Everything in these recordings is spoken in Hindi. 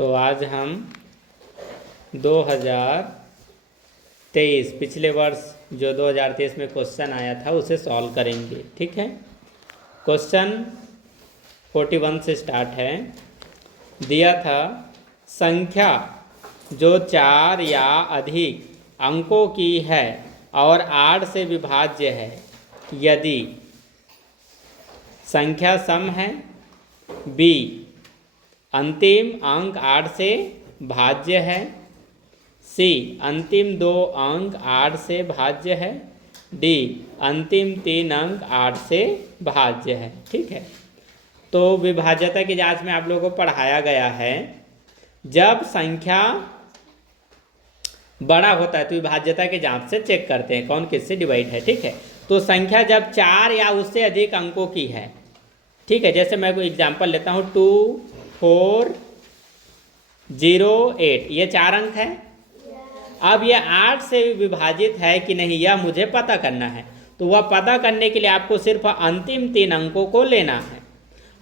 तो आज हम 2023 पिछले वर्ष जो 2023 में क्वेश्चन आया था उसे सॉल्व करेंगे। ठीक है, क्वेश्चन 41 से स्टार्ट है। दिया था संख्या जो 4 या अधिक अंकों की है और 8 से विभाज्य है यदि संख्या सम है, बी अंतिम अंक 8 से भाज्य है, सी अंतिम 2 अंक 8 से भाज्य है, डी अंतिम 3 अंक 8 से भाज्य है। ठीक है, तो विभाज्यता की जांच में आप लोगों को पढ़ाया गया है जब संख्या बड़ा होता है तो विभाज्यता की जांच से चेक करते हैं कौन किससे डिवाइड है। ठीक है, तो संख्या जब 4 या उससे अधिक अंकों की है, ठीक है, जैसे मैं कोई एग्जांपल लेता हूँ 2 4 0 8, ये 4 अंक है। अब ये 8 से विभाजित है कि नहीं यह मुझे पता करना है। तो वह पता करने के लिए आपको सिर्फ अंतिम 3 अंकों को लेना है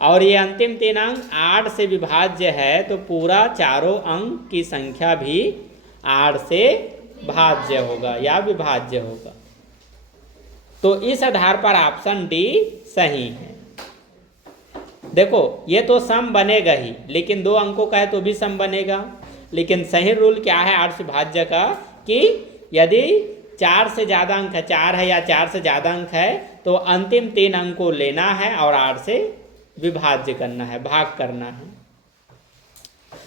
और ये अंतिम 3 अंक 8 से विभाज्य है तो पूरा चारों अंक की संख्या भी 8 से भाज्य होगा या विभाज्य होगा। तो इस आधार पर ऑप्शन डी सही है। देखो ये तो सम बनेगा ही, लेकिन 2 अंकों का है तो भी सम बनेगा। लेकिन सही रूल क्या है 8 से भाज्य का कि यदि 4 से ज़्यादा अंक है, 4 है या 4 से ज़्यादा अंक है तो अंतिम 3 अंक को लेना है और 8 से विभाज्य करना है, भाग करना है।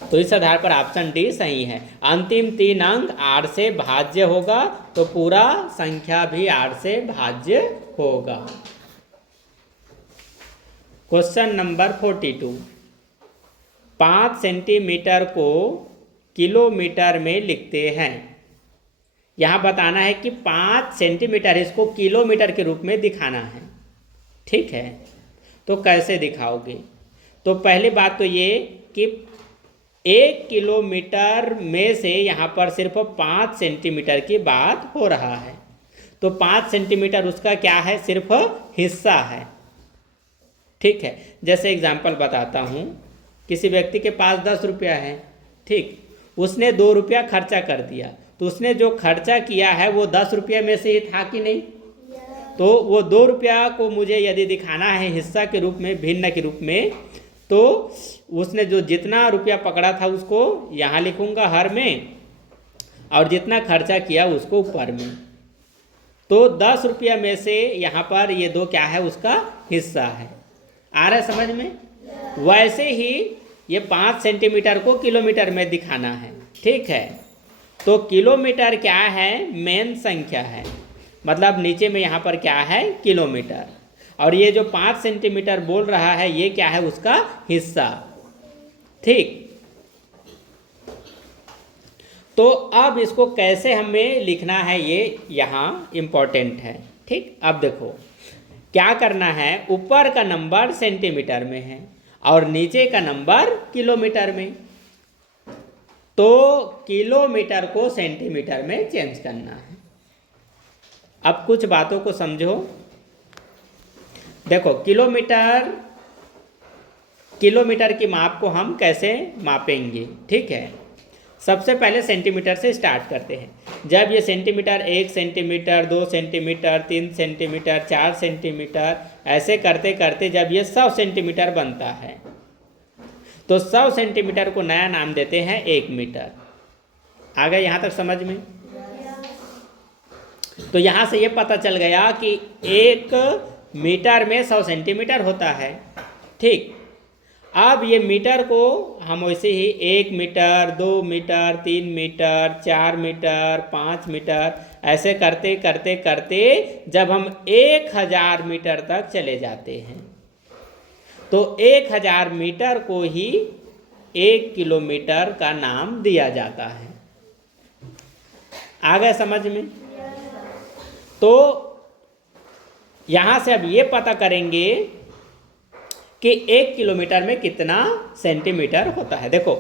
तो इस आधार पर ऑप्शन डी सही है। अंतिम 3 अंक 8 से भाज्य होगा तो पूरा संख्या भी 8 से भाज्य होगा। क्वेश्चन नंबर 42, 5 सेंटीमीटर को किलोमीटर में लिखते हैं। यहाँ बताना है कि 5 सेंटीमीटर इसको किलोमीटर के रूप में दिखाना है। ठीक है, तो कैसे दिखाओगे? तो पहली बात तो ये कि 1 किलोमीटर में से यहाँ पर सिर्फ 5 सेंटीमीटर की बात हो रहा है। तो 5 सेंटीमीटर उसका क्या है, सिर्फ हिस्सा है। ठीक है, जैसे एग्जाम्पल बताता हूँ, किसी व्यक्ति के पास 10 रुपया है, ठीक, उसने 2 रुपया खर्चा कर दिया, तो उसने जो खर्चा किया है वो 10 रुपये में से ही था कि नहीं? तो वो 2 रुपया को मुझे यदि दिखाना है हिस्सा के रूप में, भिन्न के रूप में, तो उसने जो जितना रुपया पकड़ा था उसको यहाँ लिखूँगा हर में और जितना खर्चा किया उसको ऊपर में। तो 10 रुपया में से यहाँ पर ये 2 क्या है, उसका हिस्सा है। आ रहा है समझ में? वैसे ही ये 5 सेंटीमीटर को किलोमीटर में दिखाना है। ठीक है, तो किलोमीटर क्या है, मेन संख्या है, मतलब नीचे में यहाँ पर क्या है, किलोमीटर, और ये जो 5 सेंटीमीटर बोल रहा है ये क्या है, उसका हिस्सा। ठीक, तो अब इसको कैसे हमें लिखना है ये यहाँ इम्पोर्टेंट है। ठीक, अब देखो क्या करना है, ऊपर का नंबर सेंटीमीटर में है और नीचे का नंबर किलोमीटर में, तो किलोमीटर को सेंटीमीटर में चेंज करना है। अब कुछ बातों को समझो। देखो किलोमीटर की माप को हम कैसे मापेंगे। ठीक है, सबसे पहले सेंटीमीटर से स्टार्ट करते हैं। जब ये centimetre 1 centimetre 2 centimetre 3 centimetre 4 centimetre ऐसे करते करते जब ये 100 सेंटीमीटर बनता है तो 100 सेंटीमीटर को नया नाम देते हैं 1 मीटर। आ गए यहाँ तक समझ में? तो यहाँ से ये पता चल गया कि 1 मीटर में 100 सेंटीमीटर होता है। ठीक, अब ये मीटर को हम वैसे ही 1 metre 2 metre 3 metre 4 metre 5 metre ऐसे करते करते करते जब हम 1000 मीटर तक चले जाते हैं तो 1000 मीटर को ही 1 किलोमीटर का नाम दिया जाता है। आ गए समझ में? तो यहाँ से अब ये पता करेंगे कि 1 किलोमीटर में कितना सेंटीमीटर होता है। देखो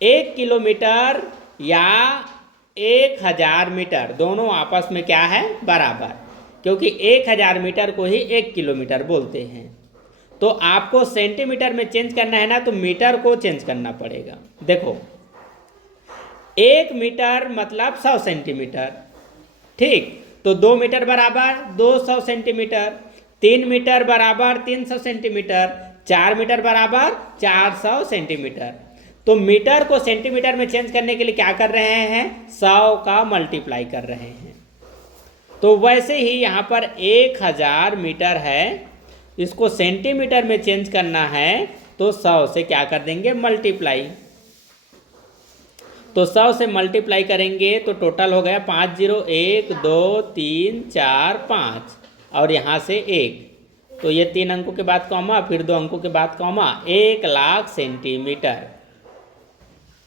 1 किलोमीटर या 1000 मीटर दोनों आपस में क्या है, बराबर, क्योंकि 1000 मीटर को ही 1 किलोमीटर बोलते हैं। तो आपको सेंटीमीटर में चेंज करना है ना, तो मीटर को चेंज करना पड़ेगा। देखो 1 मीटर मतलब 100 सेंटीमीटर, ठीक। तो 2 मीटर बराबर 200 सेंटीमीटर, 3 मीटर बराबर 300 सेंटीमीटर, 4 मीटर बराबर 400 सेंटीमीटर। तो मीटर को सेंटीमीटर में चेंज करने के लिए क्या कर रहे हैं, 100 का मल्टीप्लाई कर रहे हैं। तो वैसे ही यहाँ पर 1000 मीटर है, इसको सेंटीमीटर में चेंज करना है तो 100 से क्या कर देंगे, मल्टीप्लाई। तो 100 से मल्टीप्लाई करेंगे तो टोटल हो गया 5 0, 1 2 3 4 5 और यहाँ से 1, तो ये 3 अंकों के बाद कॉमा, फिर 2 अंकों के बाद कॉमा, 1 लाख सेंटीमीटर।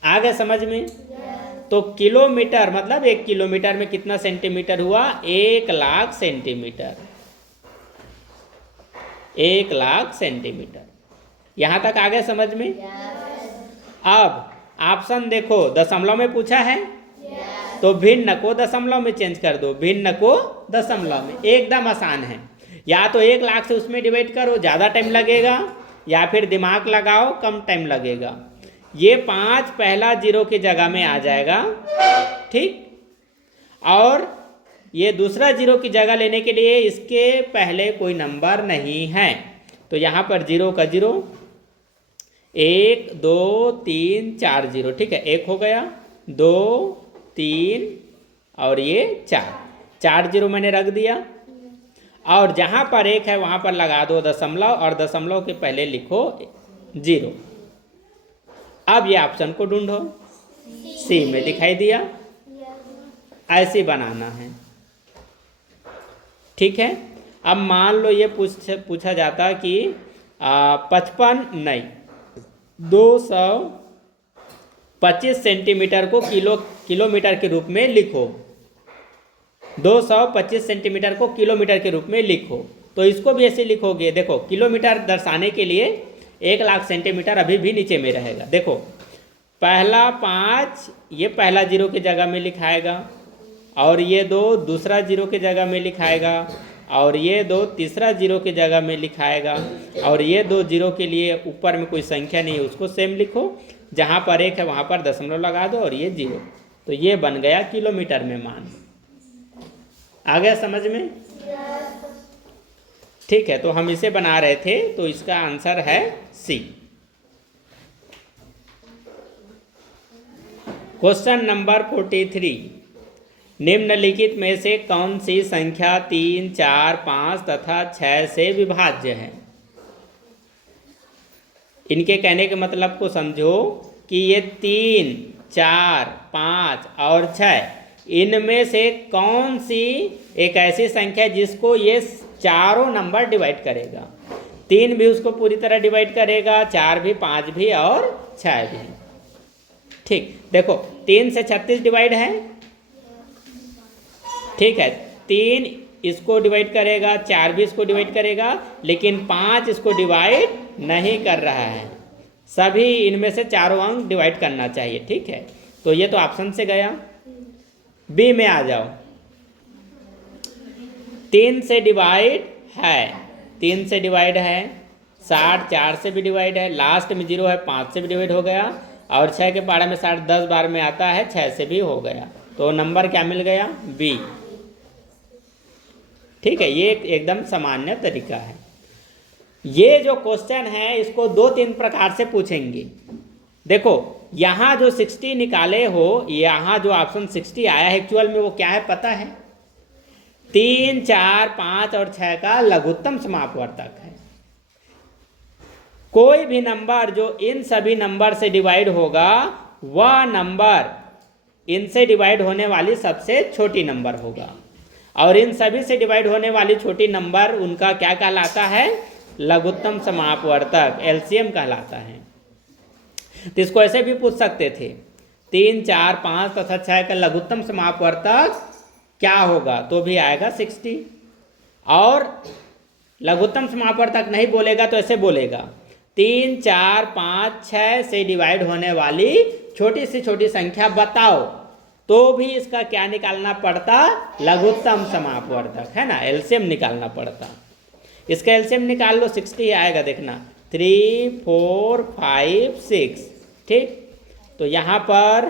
आ गया समझ में? तो किलोमीटर मतलब 1 किलोमीटर में कितना सेंटीमीटर हुआ, 1 लाख सेंटीमीटर। 1 लाख सेंटीमीटर। यहाँ तक आ गया समझ में? अब ऑप्शन देखो, दशमलव में पूछा है तो भिन्न को दशमलव में चेंज कर दो, भिन्न को दशमलव में, एकदम आसान है। या तो 1 लाख से उसमें डिवाइड करो, ज़्यादा टाइम लगेगा, या फिर दिमाग लगाओ, कम टाइम लगेगा। ये 5 पहला 0 की जगह में आ जाएगा, ठीक। और ये दूसरा 0 की जगह लेने के लिए इसके पहले कोई नंबर नहीं है, तो यहाँ पर 0 का 0, 1 2 3 4 0, ठीक है। 1 हो गया, 2 3 और ये 4 0 मैंने रख दिया। और जहाँ पर 1 है वहाँ पर लगा दो दशमलव, और दशमलव के पहले लिखो 0। अब ये ऑप्शन को ढूंढो, सी में दिखाई दिया, ऐसे बनाना है, ठीक है। अब मान लो ये पूछा जाता कि 55 नहीं 225 सेंटीमीटर को किलोमीटर के रूप में लिखो, 225 सेंटीमीटर को किलोमीटर के रूप में लिखो। तो इसको भी ऐसे लिखोगे, देखो किलोमीटर दर्शाने के लिए 1 लाख सेंटीमीटर अभी भी नीचे में रहेगा। देखो पहला 5 ये पहला 0 की जगह में लिखाएगा, और ये 2 दूसरा 0 की जगह में लिखाएगा, और ये 2 तीसरा 0 की जगह में लिखाएगा, और ये 2 0 के लिए ऊपर में कोई संख्या नहीं है उसको सेम लिखो, जहाँ पर 1 है वहाँ पर दशमलव लगा दो, और ये 0। तो ये बन गया किलोमीटर में मान। आ गया समझ में? ठीक है, तो हम इसे बना रहे थे, तो इसका आंसर है सी। क्वेश्चन नंबर 43, निम्नलिखित में से कौन सी संख्या 3 4 5 तथा 6 से विभाज्य है? इनके कहने के मतलब को समझो कि ये 3 4 5 और 6, इनमें से कौन सी एक ऐसी संख्या जिसको ये चारों नंबर डिवाइड करेगा। 3 भी उसको पूरी तरह डिवाइड करेगा, 4 भी, 5 भी और 6 भी, ठीक। देखो 3 से 36 डिवाइड है, ठीक है। 3 इसको डिवाइड करेगा, 4 भी इसको डिवाइड करेगा, लेकिन 5 इसको डिवाइड नहीं कर रहा है। सभी इनमें से चारों अंक डिवाइड करना चाहिए, ठीक है। तो ये तो ऑप्शन से गया। बी में आ जाओ, 3 से डिवाइड है, 3 से डिवाइड है, 60 4 से भी डिवाइड है, लास्ट में 0 है, 5 से भी डिवाइड हो गया, और 6 के पारा में 60 10 बार में आता है, 6 से भी हो गया। तो नंबर क्या मिल गया, बी, ठीक है। ये एकदम सामान्य तरीका है। ये जो क्वेश्चन है इसको 2-3 प्रकार से पूछेंगे। देखो यहाँ जो 60 निकाले हो, यहाँ जो ऑप्शन 60 आया है एक्चुअल में वो क्या है पता है? 3 4 5 और 6 का लघुत्तम समापवर्तक है। कोई भी नंबर जो इन सभी नंबर से डिवाइड होगा, वह नंबर इनसे डिवाइड होने वाली सबसे छोटी नंबर होगा, और इन सभी से डिवाइड होने वाली छोटी नंबर उनका क्या कहलाता है? लघुत्तम समापवर्तक, एलसीएम कहलाता है। तो इसको ऐसे भी पूछ सकते थे, 3 4 5 तथा 6 का लघुत्तम समापवर्तक क्या होगा, तो भी आएगा 60। और लघुत्तम समापवर्तक नहीं बोलेगा तो ऐसे बोलेगा, 3 4 5 6 से डिवाइड होने वाली छोटी से छोटी संख्या बताओ, तो भी इसका क्या निकालना पड़ता? लघुत्तम समापवर्तक, है ना, एलसीएम निकालना पड़ता। इसका एलसीएम निकाल लो, 60 ही आएगा, देखना 3 4 5 6। ठीक, तो यहाँ पर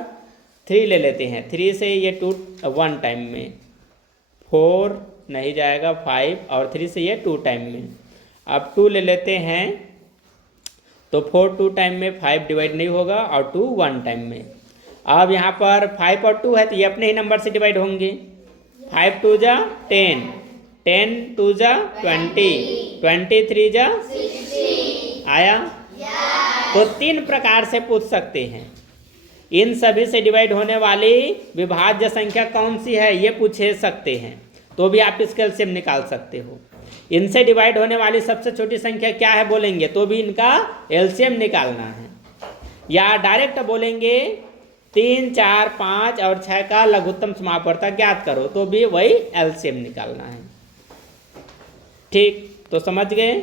3 ले लेते हैं, 3 से ये 2 1 टाइम में, 4 नहीं जाएगा 5, और 3 से ये 2 टाइम में। अब 2 ले लेते हैं, तो 4 2 टाइम में, 5 डिवाइड नहीं होगा, और 2 1 टाइम में। अब यहाँ पर 5 और 2 है तो ये अपने ही नंबर से डिवाइड होंगे। 5 2 जा 10, 10 2 जा 20, 23 जा 60 आया। तो 3 प्रकार से पूछ सकते हैं। इन सभी से डिवाइड होने वाली विभाज्य संख्या कौन सी है ये पूछे सकते हैं, तो भी आप इसका एलसीएम निकाल सकते हो। इनसे डिवाइड होने वाली सबसे छोटी संख्या क्या है बोलेंगे तो भी इनका एलसीएम निकालना है, या डायरेक्ट बोलेंगे 3 4 5 और 6 का लघुत्तम समापवर्तक ज्ञात करो तो भी वही एलसीएम निकालना है। ठीक, तो समझ गए।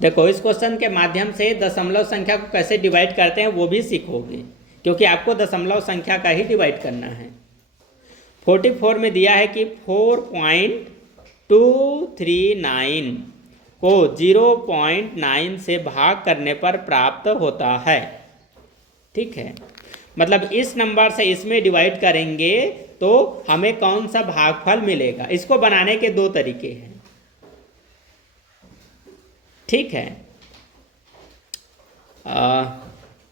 देखो इस क्वेश्चन के माध्यम से दशमलव संख्या को कैसे डिवाइड करते हैं वो भी सीखोगे, क्योंकि आपको दशमलव संख्या का ही डिवाइड करना है। 44 में दिया है कि 4.239 को 0.9 से भाग करने पर प्राप्त होता है। ठीक है, मतलब इस नंबर से इसमें डिवाइड करेंगे तो हमें कौन सा भागफल मिलेगा। इसको बनाने के 2 तरीके हैं। ठीक है,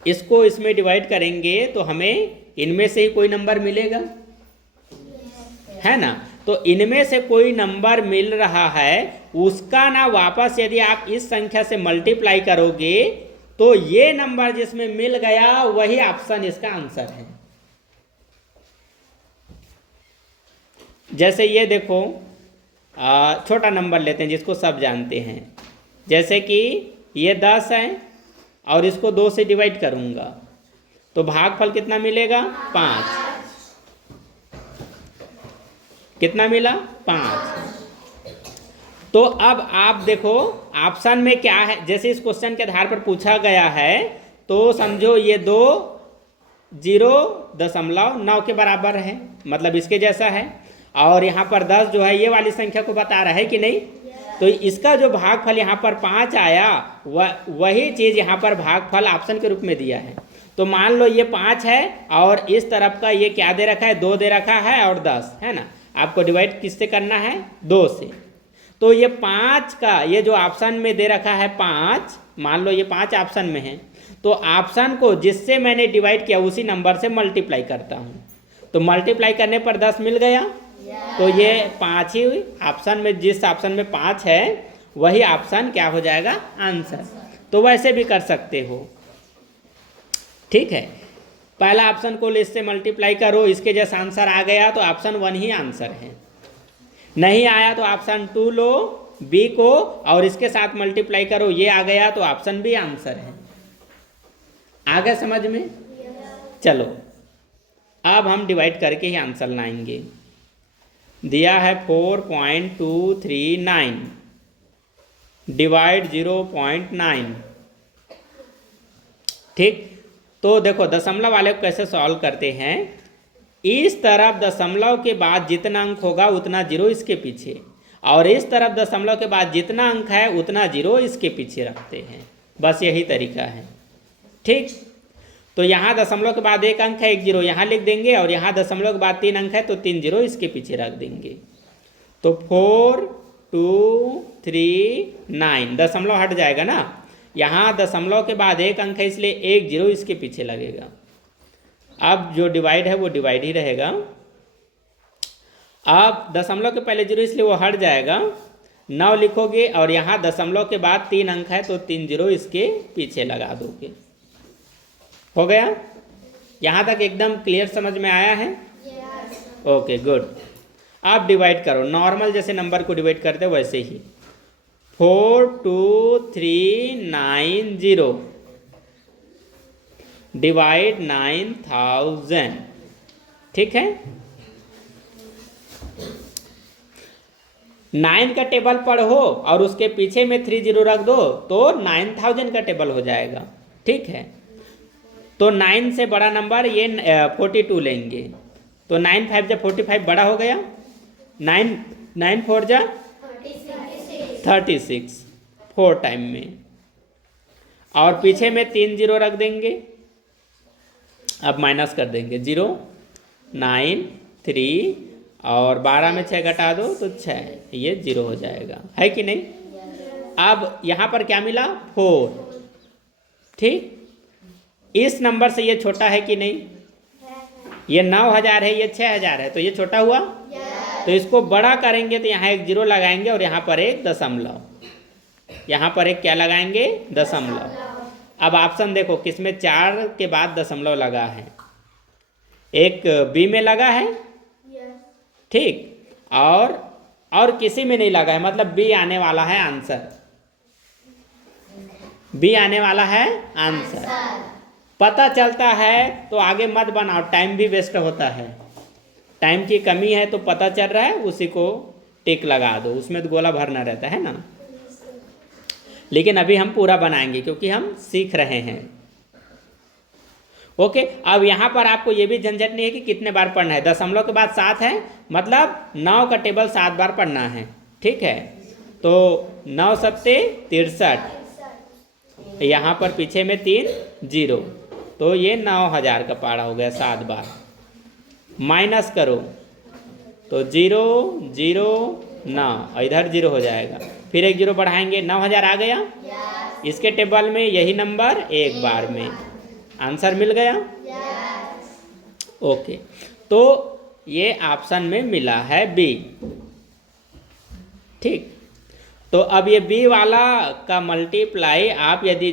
इसको इसमें डिवाइड करेंगे तो हमें इनमें से ही कोई नंबर मिलेगा, है ना। तो इनमें से कोई नंबर मिल रहा है, उसका ना वापस यदि आप इस संख्या से मल्टीप्लाई करोगे तो ये नंबर जिसमें मिल गया वही ऑप्शन इसका आंसर है। जैसे ये देखो, छोटा नंबर लेते हैं जिसको सब जानते हैं, जैसे कि ये 10 है और इसको 2 से डिवाइड करूंगा तो भागफल कितना मिलेगा 5। कितना मिला 5। तो अब आप देखो ऑप्शन में क्या है, जैसे इस क्वेश्चन के आधार पर पूछा गया है तो समझो ये 2 0.9 के बराबर है, मतलब इसके जैसा है, और यहाँ पर 10 जो है ये वाली संख्या को बता रहा है कि नहीं। तो इसका जो भागफल यहाँ पर 5 आया वही चीज़ यहाँ पर भागफल ऑप्शन के रूप में दिया है। तो मान लो ये 5 है और इस तरफ का ये क्या दे रखा है 2 दे रखा है और 10 है ना। आपको डिवाइड किससे करना है 2 से। तो ये 5 का ये जो ऑप्शन में दे रखा है 5, मान लो ये 5 ऑप्शन में है, तो ऑप्शन को जिससे मैंने डिवाइड किया उसी नंबर से मल्टीप्लाई करता हूँ। तो मल्टीप्लाई करने पर 10 मिल गया। तो ये 5 ही ऑप्शन में, जिस ऑप्शन में 5 है वही ऑप्शन क्या हो जाएगा आंसर। तो वैसे भी कर सकते हो। ठीक है, पहला ऑप्शन को इससे मल्टीप्लाई करो, इसके जैसा आंसर आ गया तो ऑप्शन 1 ही आंसर है। नहीं आया तो ऑप्शन 2 लो बी को और इसके साथ मल्टीप्लाई करो, ये आ गया तो ऑप्शन बी आंसर है। आ गया समझ में। चलो अब हम डिवाइड करके ही आंसर लाएंगे। दिया है 4.239 डिवाइड 0.9। ठीक, तो देखो दशमलव वाले को कैसे सॉल्व करते हैं। इस तरफ दशमलव के बाद जितना अंक होगा उतना 0 इसके पीछे, और इस तरफ दशमलव के बाद जितना अंक है उतना 0 इसके पीछे रखते हैं। बस यही तरीका है। ठीक, तो यहाँ दशमलव के बाद 1 अंक है 1 0 यहाँ लिख देंगे, और यहाँ दशमलव के बाद 3 अंक है तो 3 0 इसके पीछे रख देंगे। तो 4.239 दशमलव हट जाएगा ना, यहाँ दशमलव के बाद 1 अंक है इसलिए 1 0 इसके पीछे लगेगा। अब जो डिवाइड है वो डिवाइड ही रहेगा। अब दशमलव के पहले 0 इसलिए वो हट जाएगा, 9 लिखोगे और यहाँ दशमलव के बाद 3 अंक है तो 3 0 इसके पीछे लगा दोगे। हो गया। यहाँ तक एकदम क्लियर समझ में आया है। Okay good. अब डिवाइड करो नॉर्मल जैसे नंबर को डिवाइड करते वैसे ही। 42390 डिवाइड 9000। ठीक है, 9 का टेबल पढ़ो और उसके पीछे में 30 रख दो तो 9000 का टेबल हो जाएगा। ठीक है, तो 9 से बड़ा नंबर ये 42 लेंगे, तो 9 5 जा 45 बड़ा हो गया, 9 4 जा 36 4 टाइम में, और पीछे में 3 जीरो रख देंगे। अब माइनस कर देंगे 0 9 3 और 12 में 6 घटा दो तो 6, ये 0 हो जाएगा, है कि नहीं। अब यहाँ पर क्या मिला 4, ठीक। इस नंबर से ये छोटा है कि नहीं, ये 9000 है, ये 6000 है, तो ये छोटा हुआ। तो इसको बड़ा करेंगे तो यहाँ एक 0 लगाएंगे और यहाँ पर एक दशमलव, यहाँ पर एक क्या लगाएंगे दशमलव। अब ऑप्शन देखो किसमें 4 के बाद दशमलव लगा है, एक बी में लगा है, ठीक, और किसी में नहीं लगा है, मतलब बी आने वाला है आंसर, बी आने वाला है आंसर। पता चलता है तो आगे मत बनाओ, टाइम भी वेस्ट होता है, टाइम की कमी है तो पता चल रहा है उसी को टिक लगा दो, उसमें तो गोला भरना रहता है ना। लेकिन अभी हम पूरा बनाएंगे क्योंकि हम सीख रहे हैं। ओके, अब यहाँ पर आपको ये भी झंझट नहीं है कि कितने बार पढ़ना है, दशमलव के बाद 7 है, मतलब 9 का टेबल 7 बार पढ़ना है, ठीक है। तो 9 सत्ते 63, यहाँ पर पीछे में 3 जीरो, तो ये 9000 का पारा हो गया 7 बार। माइनस करो तो 0 0 9, इधर 0 हो जाएगा, फिर एक 0 बढ़ाएंगे, 9000 आ गया। इसके टेबल में यही नंबर एक बार में, आंसर मिल गया। ओके, तो ये ऑप्शन में मिला है बी, ठीक। तो अब ये बी वाला का मल्टीप्लाई आप यदि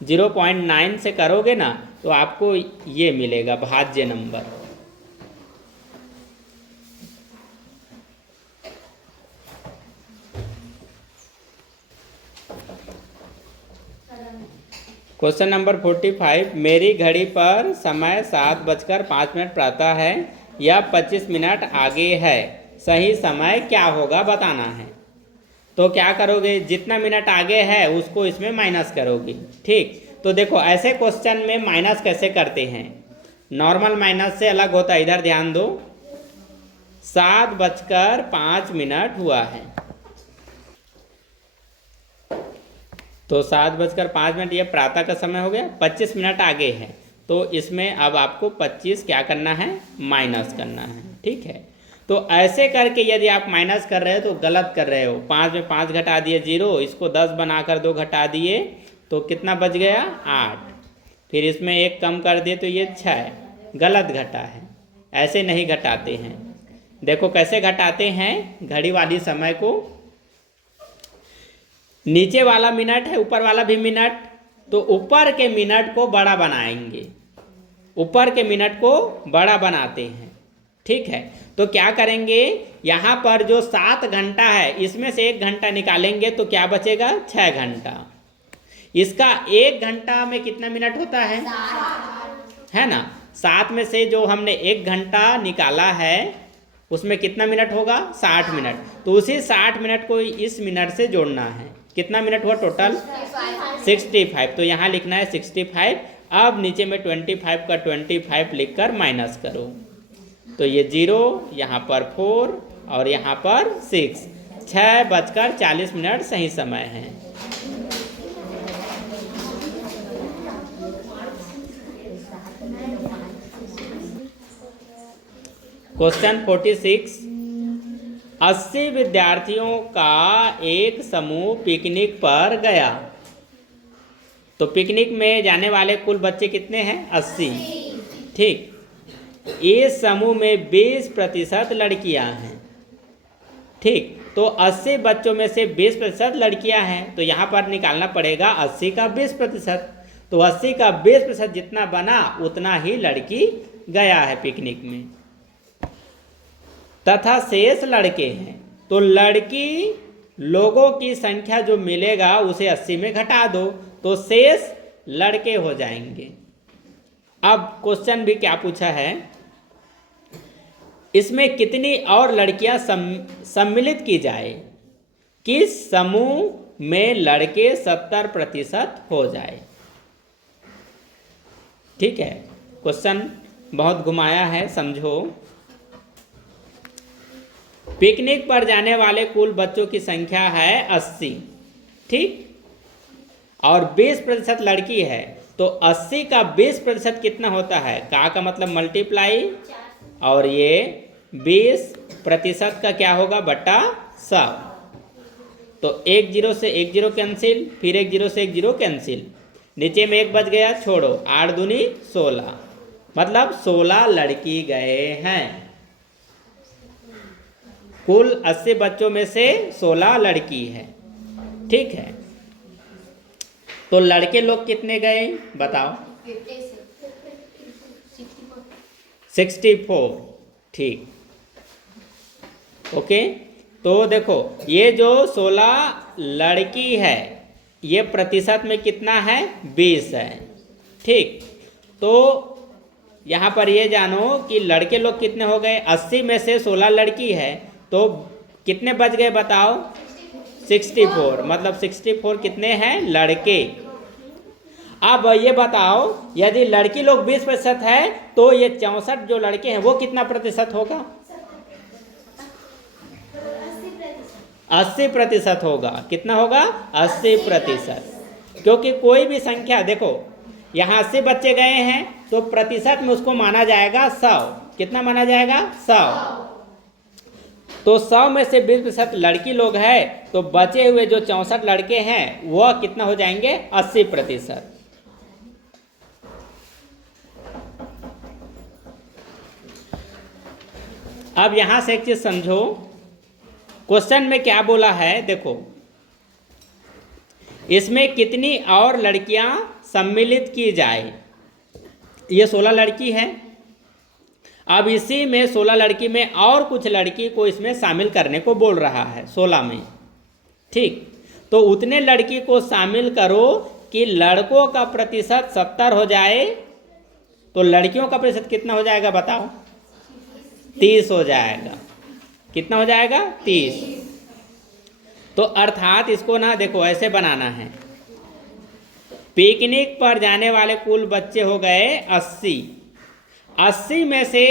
0.9 से करोगे ना तो आपको ये मिलेगा भाज्य नंबर। क्वेश्चन नंबर 45, मेरी घड़ी पर समय 7:05 प्रातः है या 25 मिनट आगे है, सही समय क्या होगा बताना है। तो क्या करोगे, जितना मिनट आगे है उसको इसमें माइनस करोगे, ठीक। तो देखो ऐसे क्वेश्चन में माइनस कैसे करते हैं, नॉर्मल माइनस से अलग होता है। इधर ध्यान दो, 7:05 हुआ है, तो 7:05 ये प्रातः का समय हो गया, 25 मिनट आगे है, तो इसमें अब आपको 25 क्या करना है, माइनस करना है, ठीक है। तो ऐसे करके यदि आप माइनस कर रहे हो तो गलत कर रहे हो। 5 में 5 घटा दिए 0, इसको 10 बनाकर 2 घटा दिए तो कितना बच गया 8, फिर इसमें 1 कम कर दिए तो ये 6, गलत घटा है, ऐसे नहीं घटाते हैं। देखो कैसे घटाते हैं, घड़ी वाली समय को, नीचे वाला मिनट है, ऊपर वाला भी मिनट, तो ऊपर के मिनट को बड़ा बनाएंगे, ऊपर के मिनट को बड़ा बनाते हैं, ठीक है। तो क्या करेंगे, यहाँ पर जो 7 घंटा है इसमें से 1 घंटा निकालेंगे तो क्या बचेगा 6 घंटा। इसका 1 घंटा में कितना मिनट होता है ना, 7 में से जो हमने 1 घंटा निकाला है उसमें कितना मिनट होगा 60 मिनट, तो उसी 60 मिनट को इस मिनट से जोड़ना है। कितना मिनट हुआ टोटल 65, तो यहाँ लिखना है 65। अब नीचे में 25 का 25 लिखकर माइनस करो, तो ये 0, यहाँ पर 4 और यहाँ पर 6, 6:40 सही समय है। क्वेश्चन 46, 80 विद्यार्थियों का एक समूह पिकनिक पर गया, तो पिकनिक में जाने वाले कुल बच्चे कितने हैं 80, ठीक। इस समूह में 20% लड़कियां हैं, ठीक। तो 80 बच्चों में से 20% लड़कियां हैं, तो यहाँ पर निकालना पड़ेगा 80 का 20%, तो 80 का 20% जितना बना उतना ही लड़की गया है पिकनिक में, तथा शेष लड़के हैं, तो लड़की लोगों की संख्या जो मिलेगा उसे 80 में घटा दो तो शेष लड़के हो जाएंगे। अब क्वेश्चन भी क्या पूछा है, इसमें कितनी और लड़कियां सम्मिलित की जाए कि समूह में लड़के 70% हो जाए, ठीक है। क्वेश्चन बहुत घुमाया है, समझो। पिकनिक पर जाने वाले कुल बच्चों की संख्या है 80, ठीक, और 20% लड़की है, तो 80 का 20% कितना होता है? का मतलब मल्टीप्लाई, और ये 20% का क्या होगा? बटा 100। तो 1 0 से 1 0 कैंसिल, फिर 1 0 से 1 0 कैंसिल, नीचे में 1 बच गया, छोड़ो, 8 दूनी 16, मतलब 16 लड़की गए हैं। कुल 80 बच्चों में से 16 लड़की है, ठीक है। तो लड़के लोग कितने गए बताओ? 64, ठीक, ओके। तो देखो ये जो 16 लड़की है ये प्रतिशत में कितना है? 20 है, ठीक। तो यहाँ पर ये जानो कि लड़के लोग कितने हो गए? 80 में से 16 लड़की है, तो कितने बच गए बताओ? 64, मतलब 64 कितने हैं? लड़के। अब ये बताओ यदि लड़की लोग 20% है तो ये 64 जो लड़के हैं वो कितना प्रतिशत होगा? 80% होगा। कितना होगा? 80%, क्योंकि कोई भी संख्या देखो यहाँ 80 बच्चे गए हैं तो प्रतिशत में उसको माना जाएगा 100। कितना माना जाएगा? 100। तो 100 में से 20% लड़की लोग है, तो बचे हुए जो 64 लड़के हैं वह कितना हो जाएंगे? 80%। अब यहां से एक चीज समझो, क्वेश्चन में क्या बोला है देखो, इसमें कितनी और लड़कियां सम्मिलित की जाए। ये 16 लड़की है, अब इसी में 16 लड़की में और कुछ लड़की को इसमें शामिल करने को बोल रहा है 16 में, ठीक। तो उतने लड़की को शामिल करो कि लड़कों का प्रतिशत 70 हो जाए, तो लड़कियों का प्रतिशत कितना हो जाएगा बताओ? 30 हो जाएगा। कितना हो जाएगा? 30। तो अर्थात इसको ना देखो ऐसे बनाना है, पिकनिक पर जाने वाले कुल बच्चे हो गए 80, 80 में से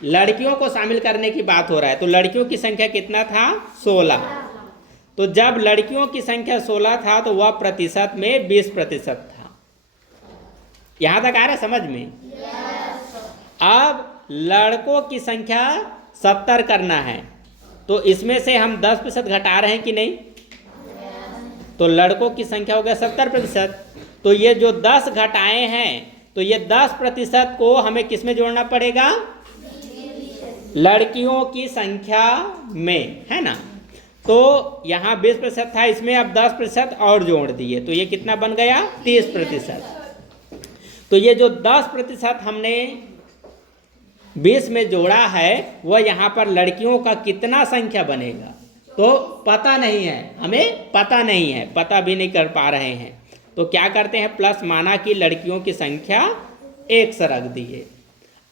लड़कियों को शामिल करने की बात हो रहा है, तो लड़कियों की संख्या कितना था? 16। तो जब लड़कियों की संख्या 16 था तो वह प्रतिशत में 20% था। यहां तक आ रहा है समझ में? अब लड़कों की संख्या 70 करना है, तो इसमें से हम 10% घटा रहे हैं कि नहीं? तो लड़कों की संख्या हो गया 70%। तो ये जो 10 घटाए हैं, तो ये 10% को हमें किस में जोड़ना पड़ेगा? लड़कियों की संख्या में, है ना। तो यहाँ 20% था, इसमें अब 10% और जोड़ दिए, तो ये कितना बन गया? 30%। तो ये जो 10% हमने 20 में जोड़ा है वह यहाँ पर लड़कियों का कितना संख्या बनेगा तो पता नहीं है, हमें पता नहीं है, पता भी नहीं कर पा रहे हैं। तो क्या करते हैं? प्लस माना कि लड़कियों की संख्या 1 से रख दिए।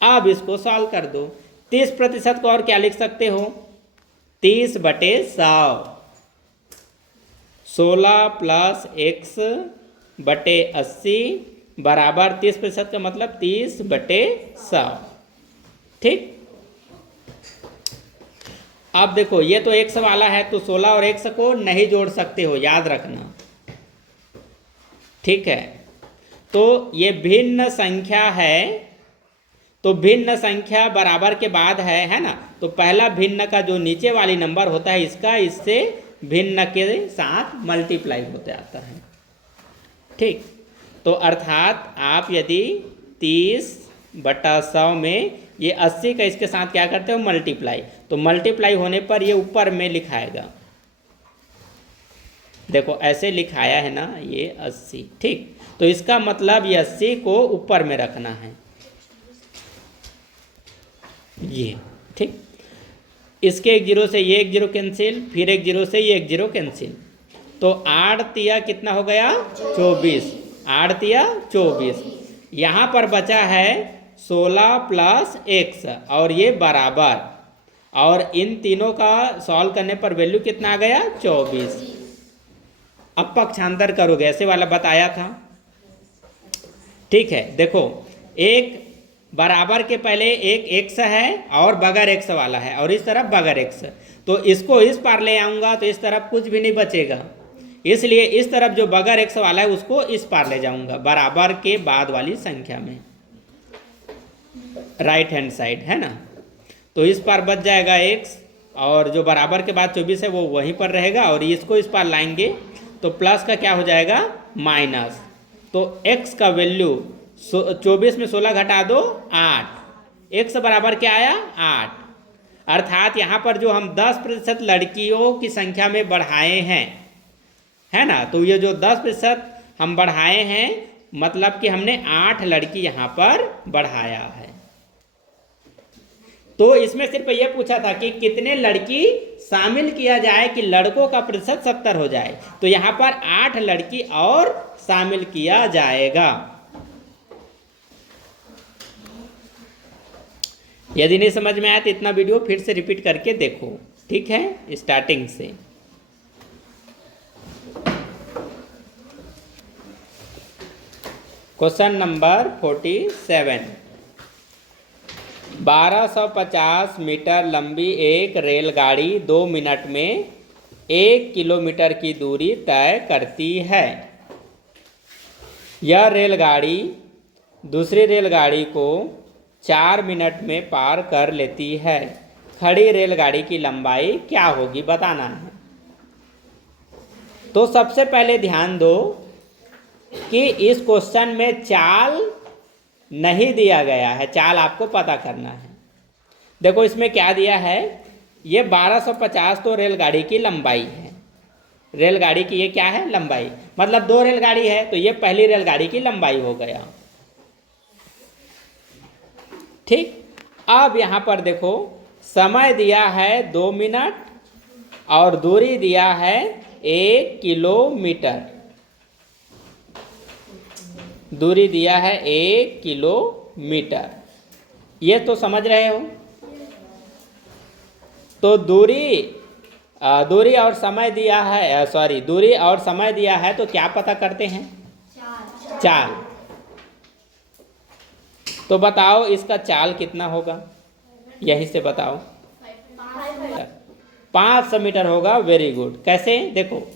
अब इसको सॉल्व कर दो। 30% को और क्या लिख सकते हो? 30/100, 16 + x बटे 80 बराबर 30% का मतलब 30/100, ठीक। अब देखो ये तो x वाला है, तो 16 और x को नहीं जोड़ सकते हो, याद रखना, ठीक है। तो ये भिन्न संख्या है, तो भिन्न संख्या बराबर के बाद है ना, तो पहला भिन्न का जो नीचे वाली नंबर होता है इसका इससे भिन्न के साथ मल्टीप्लाई होते आता है, ठीक। तो अर्थात आप यदि 30/100 में ये 80 का इसके साथ क्या करते हो? मल्टीप्लाई, तो मल्टीप्लाई होने पर ये ऊपर में लिखाएगा, देखो ऐसे लिखाया है ना ये 80, ठीक। तो इसका मतलब ये 80 को ऊपर में रखना है, ये, ठीक। इसके 1 0 से ये 1 0 कैंसिल, फिर 1 0 से ये 1 0 कैंसिल, तो 8 तिया कितना हो गया? 24, 8 तिया 24। यहाँ पर बचा है 16 + x और ये बराबर, और इन तीनों का सॉल्व करने पर वैल्यू कितना आ गया? 24। अब पक्षांतर करोगे, ऐसे वाला बताया था, ठीक है। देखो एक बराबर के पहले एक एक्स है और बगैर एक्स वाला है और इस तरफ बगैर एक्स, तो इसको इस पार ले आऊँगा तो इस तरफ कुछ भी नहीं बचेगा, इसलिए इस तरफ जो बगैर एक्स वाला है उसको इस पार ले जाऊँगा बराबर के बाद वाली संख्या में, राइट हैंड साइड है ना। तो इस पार बच जाएगा एक्स और जो बराबर के बाद 24 है वो वहीं पर रहेगा और इसको इस पार लाएंगे तो प्लस का क्या हो जाएगा माइनस। तो x का वैल्यू 24 में 16 घटा दो 8, x बराबर क्या आया 8। अर्थात यहाँ पर जो हम 10% लड़कियों की संख्या में बढ़ाए हैं, है ना, तो ये जो 10% हम बढ़ाए हैं मतलब कि हमने 8 लड़की यहाँ पर बढ़ाया है। तो इसमें सिर्फ ये पूछा था कि कितने लड़की शामिल किया जाए कि लड़कों का प्रतिशत 70 हो जाए, तो यहाँ पर 8 लड़की और शामिल किया जाएगा। यदि नहीं समझ में आया तो इतना वीडियो फिर से रिपीट करके देखो, ठीक है, स्टार्टिंग से। क्वेश्चन नंबर 47, 1250 मीटर लंबी एक रेलगाड़ी 2 मिनट में 1 किलोमीटर की दूरी तय करती है। यह रेलगाड़ी दूसरी रेलगाड़ी को 4 मिनट में पार कर लेती है। खड़ी रेलगाड़ी की लंबाई क्या होगी बताना है। तो सबसे पहले ध्यान दो कि इस क्वेश्चन में चाल नहीं दिया गया है, चाल आपको पता करना है। देखो इसमें क्या दिया है, ये 1250 तो रेलगाड़ी की लंबाई है, रेलगाड़ी की ये क्या है लंबाई, मतलब 2 रेलगाड़ी है तो ये पहली रेलगाड़ी की लंबाई हो गया, ठीक। अब यहाँ पर देखो समय दिया है 2 मिनट और दूरी दिया है 1 किलोमीटर, दूरी दिया है 1 किलोमीटर, ये तो समझ रहे हो। तो दूरी और समय दिया है, सॉरी दूरी और समय दिया है तो क्या पता करते हैं, चाल। तो बताओ इसका चाल कितना होगा, यहीं से बताओ। 500 मीटर होगा, वेरी गुड। कैसे, देखो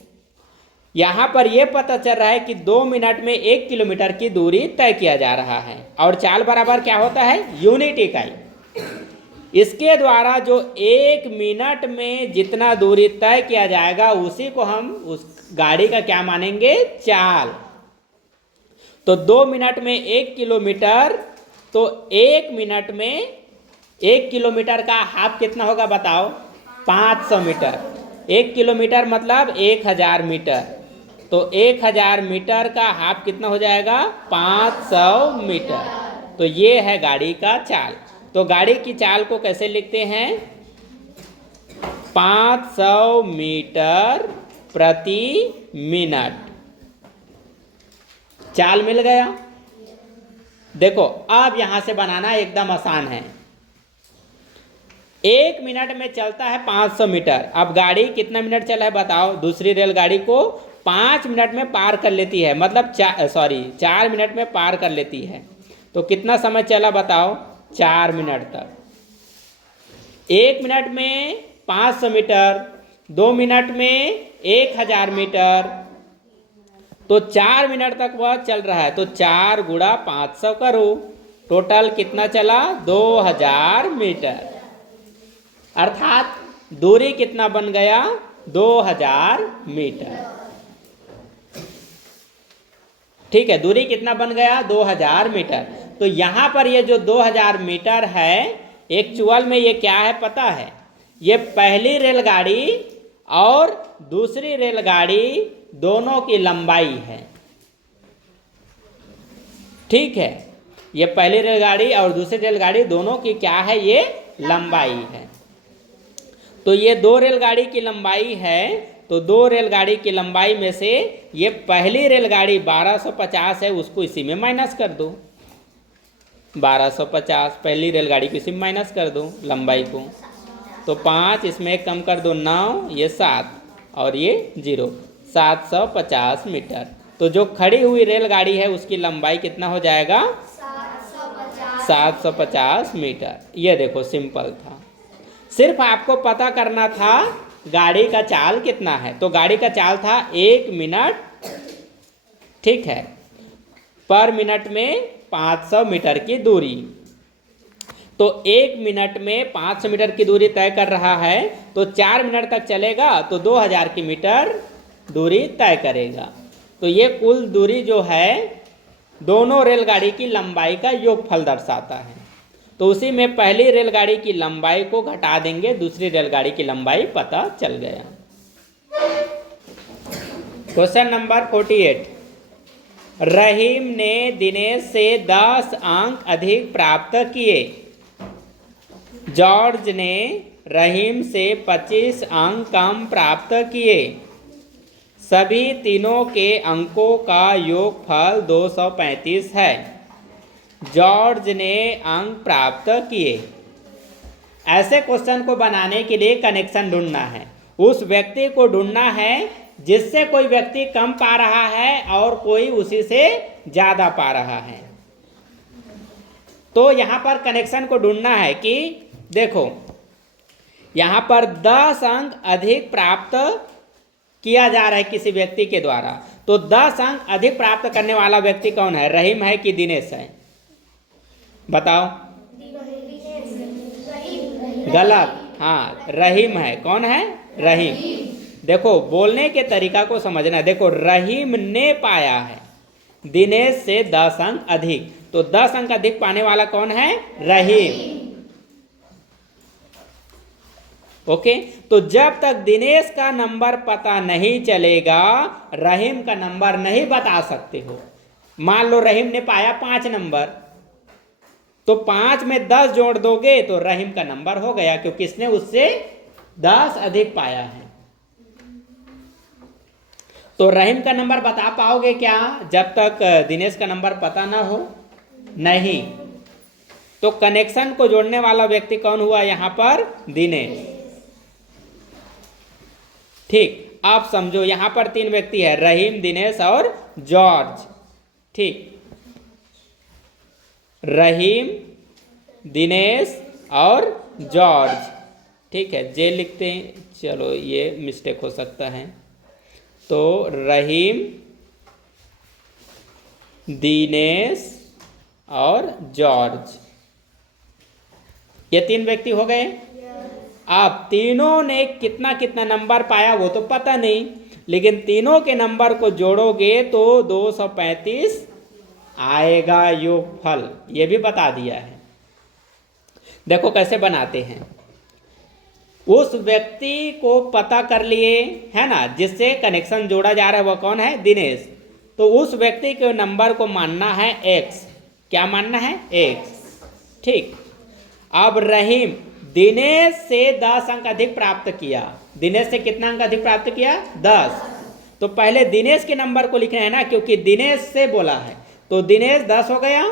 यहाँ पर यह पता चल रहा है कि 2 मिनट में 1 किलोमीटर की दूरी तय किया जा रहा है और चाल बराबर क्या होता है, यूनिट इकाई। इसके द्वारा जो 1 मिनट में जितना दूरी तय किया जाएगा उसी को हम उस गाड़ी का क्या मानेंगे, चाल। तो 2 मिनट में 1 किलोमीटर, तो 1 मिनट में 1 किलोमीटर का हाफ कितना होगा बताओ, 500 मीटर। 1 किलोमीटर मतलब 1000 मीटर, तो 1000 मीटर का हाफ कितना हो जाएगा, 500 मीटर। तो ये है गाड़ी का चाल। तो गाड़ी की चाल को कैसे लिखते हैं, 500 मीटर प्रति मिनट। चाल मिल गया। देखो अब यहां से बनाना एकदम आसान है। 1 मिनट में चलता है 500 मीटर। अब गाड़ी कितना मिनट चला है बताओ, दूसरी रेलगाड़ी को 5 मिनट में पार कर लेती है, मतलब 4 मिनट में पार कर लेती है। तो कितना समय चला बताओ, 4 मिनट तक। 1 मिनट में 500 मीटर, 2 मिनट में 1000 मीटर, तो 4 मिनट तक वह चल रहा है। तो 4 गुणा 500 करो, टोटल कितना चला, 2000 मीटर। अर्थात दूरी कितना बन गया, 2000 मीटर। ठीक है, दूरी कितना बन गया, 2000 मीटर। तो यहाँ पर ये जो 2000 मीटर है, एक्चुअल में ये क्या है पता है, ये पहली रेलगाड़ी और दूसरी रेलगाड़ी दोनों की लंबाई है। ठीक है, ये पहली रेलगाड़ी और दूसरी रेलगाड़ी दोनों की क्या है, ये लंबाई है। तो ये 2 रेलगाड़ी की लंबाई है, तो 2 रेलगाड़ी की लंबाई में से ये पहली रेलगाड़ी 1250 है, उसको इसी में माइनस कर दो। 1250 पहली रेलगाड़ी को इसी में माइनस कर दो लंबाई को। तो 5 इसमें कम कर दो, 9, ये 7 और ये 0, 750 मीटर। तो जो खड़ी हुई रेलगाड़ी है उसकी लंबाई कितना हो जाएगा, 750 मीटर। ये देखो सिंपल था, सिर्फ आपको पता करना था गाड़ी का चाल कितना है। तो गाड़ी का चाल था 1 मिनट, ठीक है, पर मिनट में 500 मीटर की दूरी। तो 1 मिनट में 500 मीटर की दूरी तय कर रहा है, तो 4 मिनट तक चलेगा तो 2000 की मीटर दूरी तय करेगा। तो ये कुल दूरी जो है दोनों रेलगाड़ी की लंबाई का योगफल दर्शाता है। तो उसी में पहली रेलगाड़ी की लंबाई को घटा देंगे, दूसरी रेलगाड़ी की लंबाई पता चल गया। क्वेश्चन नंबर 48, रहीम ने दिनेश से 10 अंक अधिक प्राप्त किए। जॉर्ज ने रहीम से 25 अंक कम प्राप्त किए। सभी तीनों के अंकों का योगफल 235 है। जॉर्ज ने अंक प्राप्त किए। ऐसे क्वेश्चन को बनाने के लिए कनेक्शन ढूंढना है, उस व्यक्ति को ढूंढना है जिससे कोई व्यक्ति कम पा रहा है और कोई उसी से ज्यादा पा रहा है। तो यहां पर कनेक्शन को ढूंढना है कि देखो यहां पर 10 अंक अधिक प्राप्त किया जा रहा है किसी व्यक्ति के द्वारा। तो 10 अंक अधिक प्राप्त करने वाला व्यक्ति कौन है, रहीम है कि दिनेश है? बताओ। गलत, हाँ रहीम है। कौन है? रहीम। देखो बोलने के तरीका को समझना। देखो रहीम ने पाया है दिनेश से 10 अंक अधिक, तो 10 अंक अधिक पाने वाला कौन है? रहीम। ओके, तो जब तक दिनेश का नंबर पता नहीं चलेगा रहीम का नंबर नहीं बता सकते हो। मान लो रहीम ने पाया 5 नंबर, तो 5 में 10 जोड़ दोगे तो रहीम का नंबर हो गया, क्योंकि इसने उससे 10 अधिक पाया है। तो रहीम का नंबर बता पाओगे क्या जब तक दिनेश का नंबर पता ना हो? नहीं। तो कनेक्शन को जोड़ने वाला व्यक्ति कौन हुआ यहां पर? दिनेश। ठीक, आप समझो यहां पर 3 व्यक्ति है, रहीम, दिनेश और जॉर्ज। ठीक, रहीम, दिनेश और जॉर्ज। ठीक है, जे लिखते हैं, चलो ये मिस्टेक हो सकता है। तो रहीम, दिनेश और जॉर्ज, ये 3 व्यक्ति हो गए। अब तीनों ने कितना कितना नंबर पाया वो तो पता नहीं, लेकिन तीनों के नंबर को जोड़ोगे तो 235 आएगा योगफल, ये भी बता दिया है। देखो कैसे बनाते हैं। उस व्यक्ति को पता कर लिए है ना, जिससे कनेक्शन जोड़ा जा रहा है, वो कौन है? दिनेश। तो उस व्यक्ति के नंबर को मानना है x। क्या मानना है? x। ठीक, अब रहीम दिनेश से 10 अंक अधिक प्राप्त किया। दिनेश से कितना अंक अधिक प्राप्त किया? 10। तो पहले दिनेश के नंबर को लिखना है ना, क्योंकि दिनेश से बोला है। तो दिनेश 10 हो गया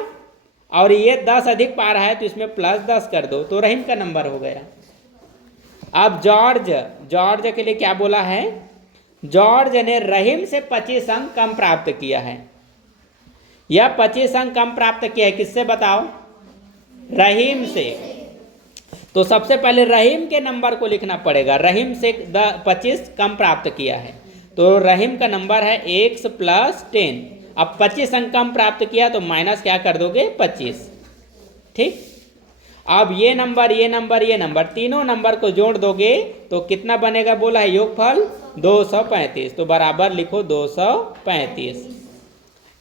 और ये 10 अधिक पा रहा है तो इसमें प्लस 10 कर दो, तो रहीम का नंबर हो गया। अब जॉर्ज, जॉर्ज के लिए क्या बोला है? जॉर्ज ने रहीम से 25 अंक कम प्राप्त किया है। यह 25 अंक कम प्राप्त किया है किससे बताओ? रहीम से। तो सबसे पहले रहीम के नंबर को लिखना पड़ेगा। रहीम से 25 कम प्राप्त किया है, तो रहीम का नंबर है x + 10। अब 25 अंक कम प्राप्त किया तो माइनस क्या कर दोगे? 25। ठीक, अब ये नंबर ये नंबर ये नंबर तीनों नंबर को जोड़ दोगे तो कितना बनेगा बोला है? योगफल 235। तो बराबर लिखो 235।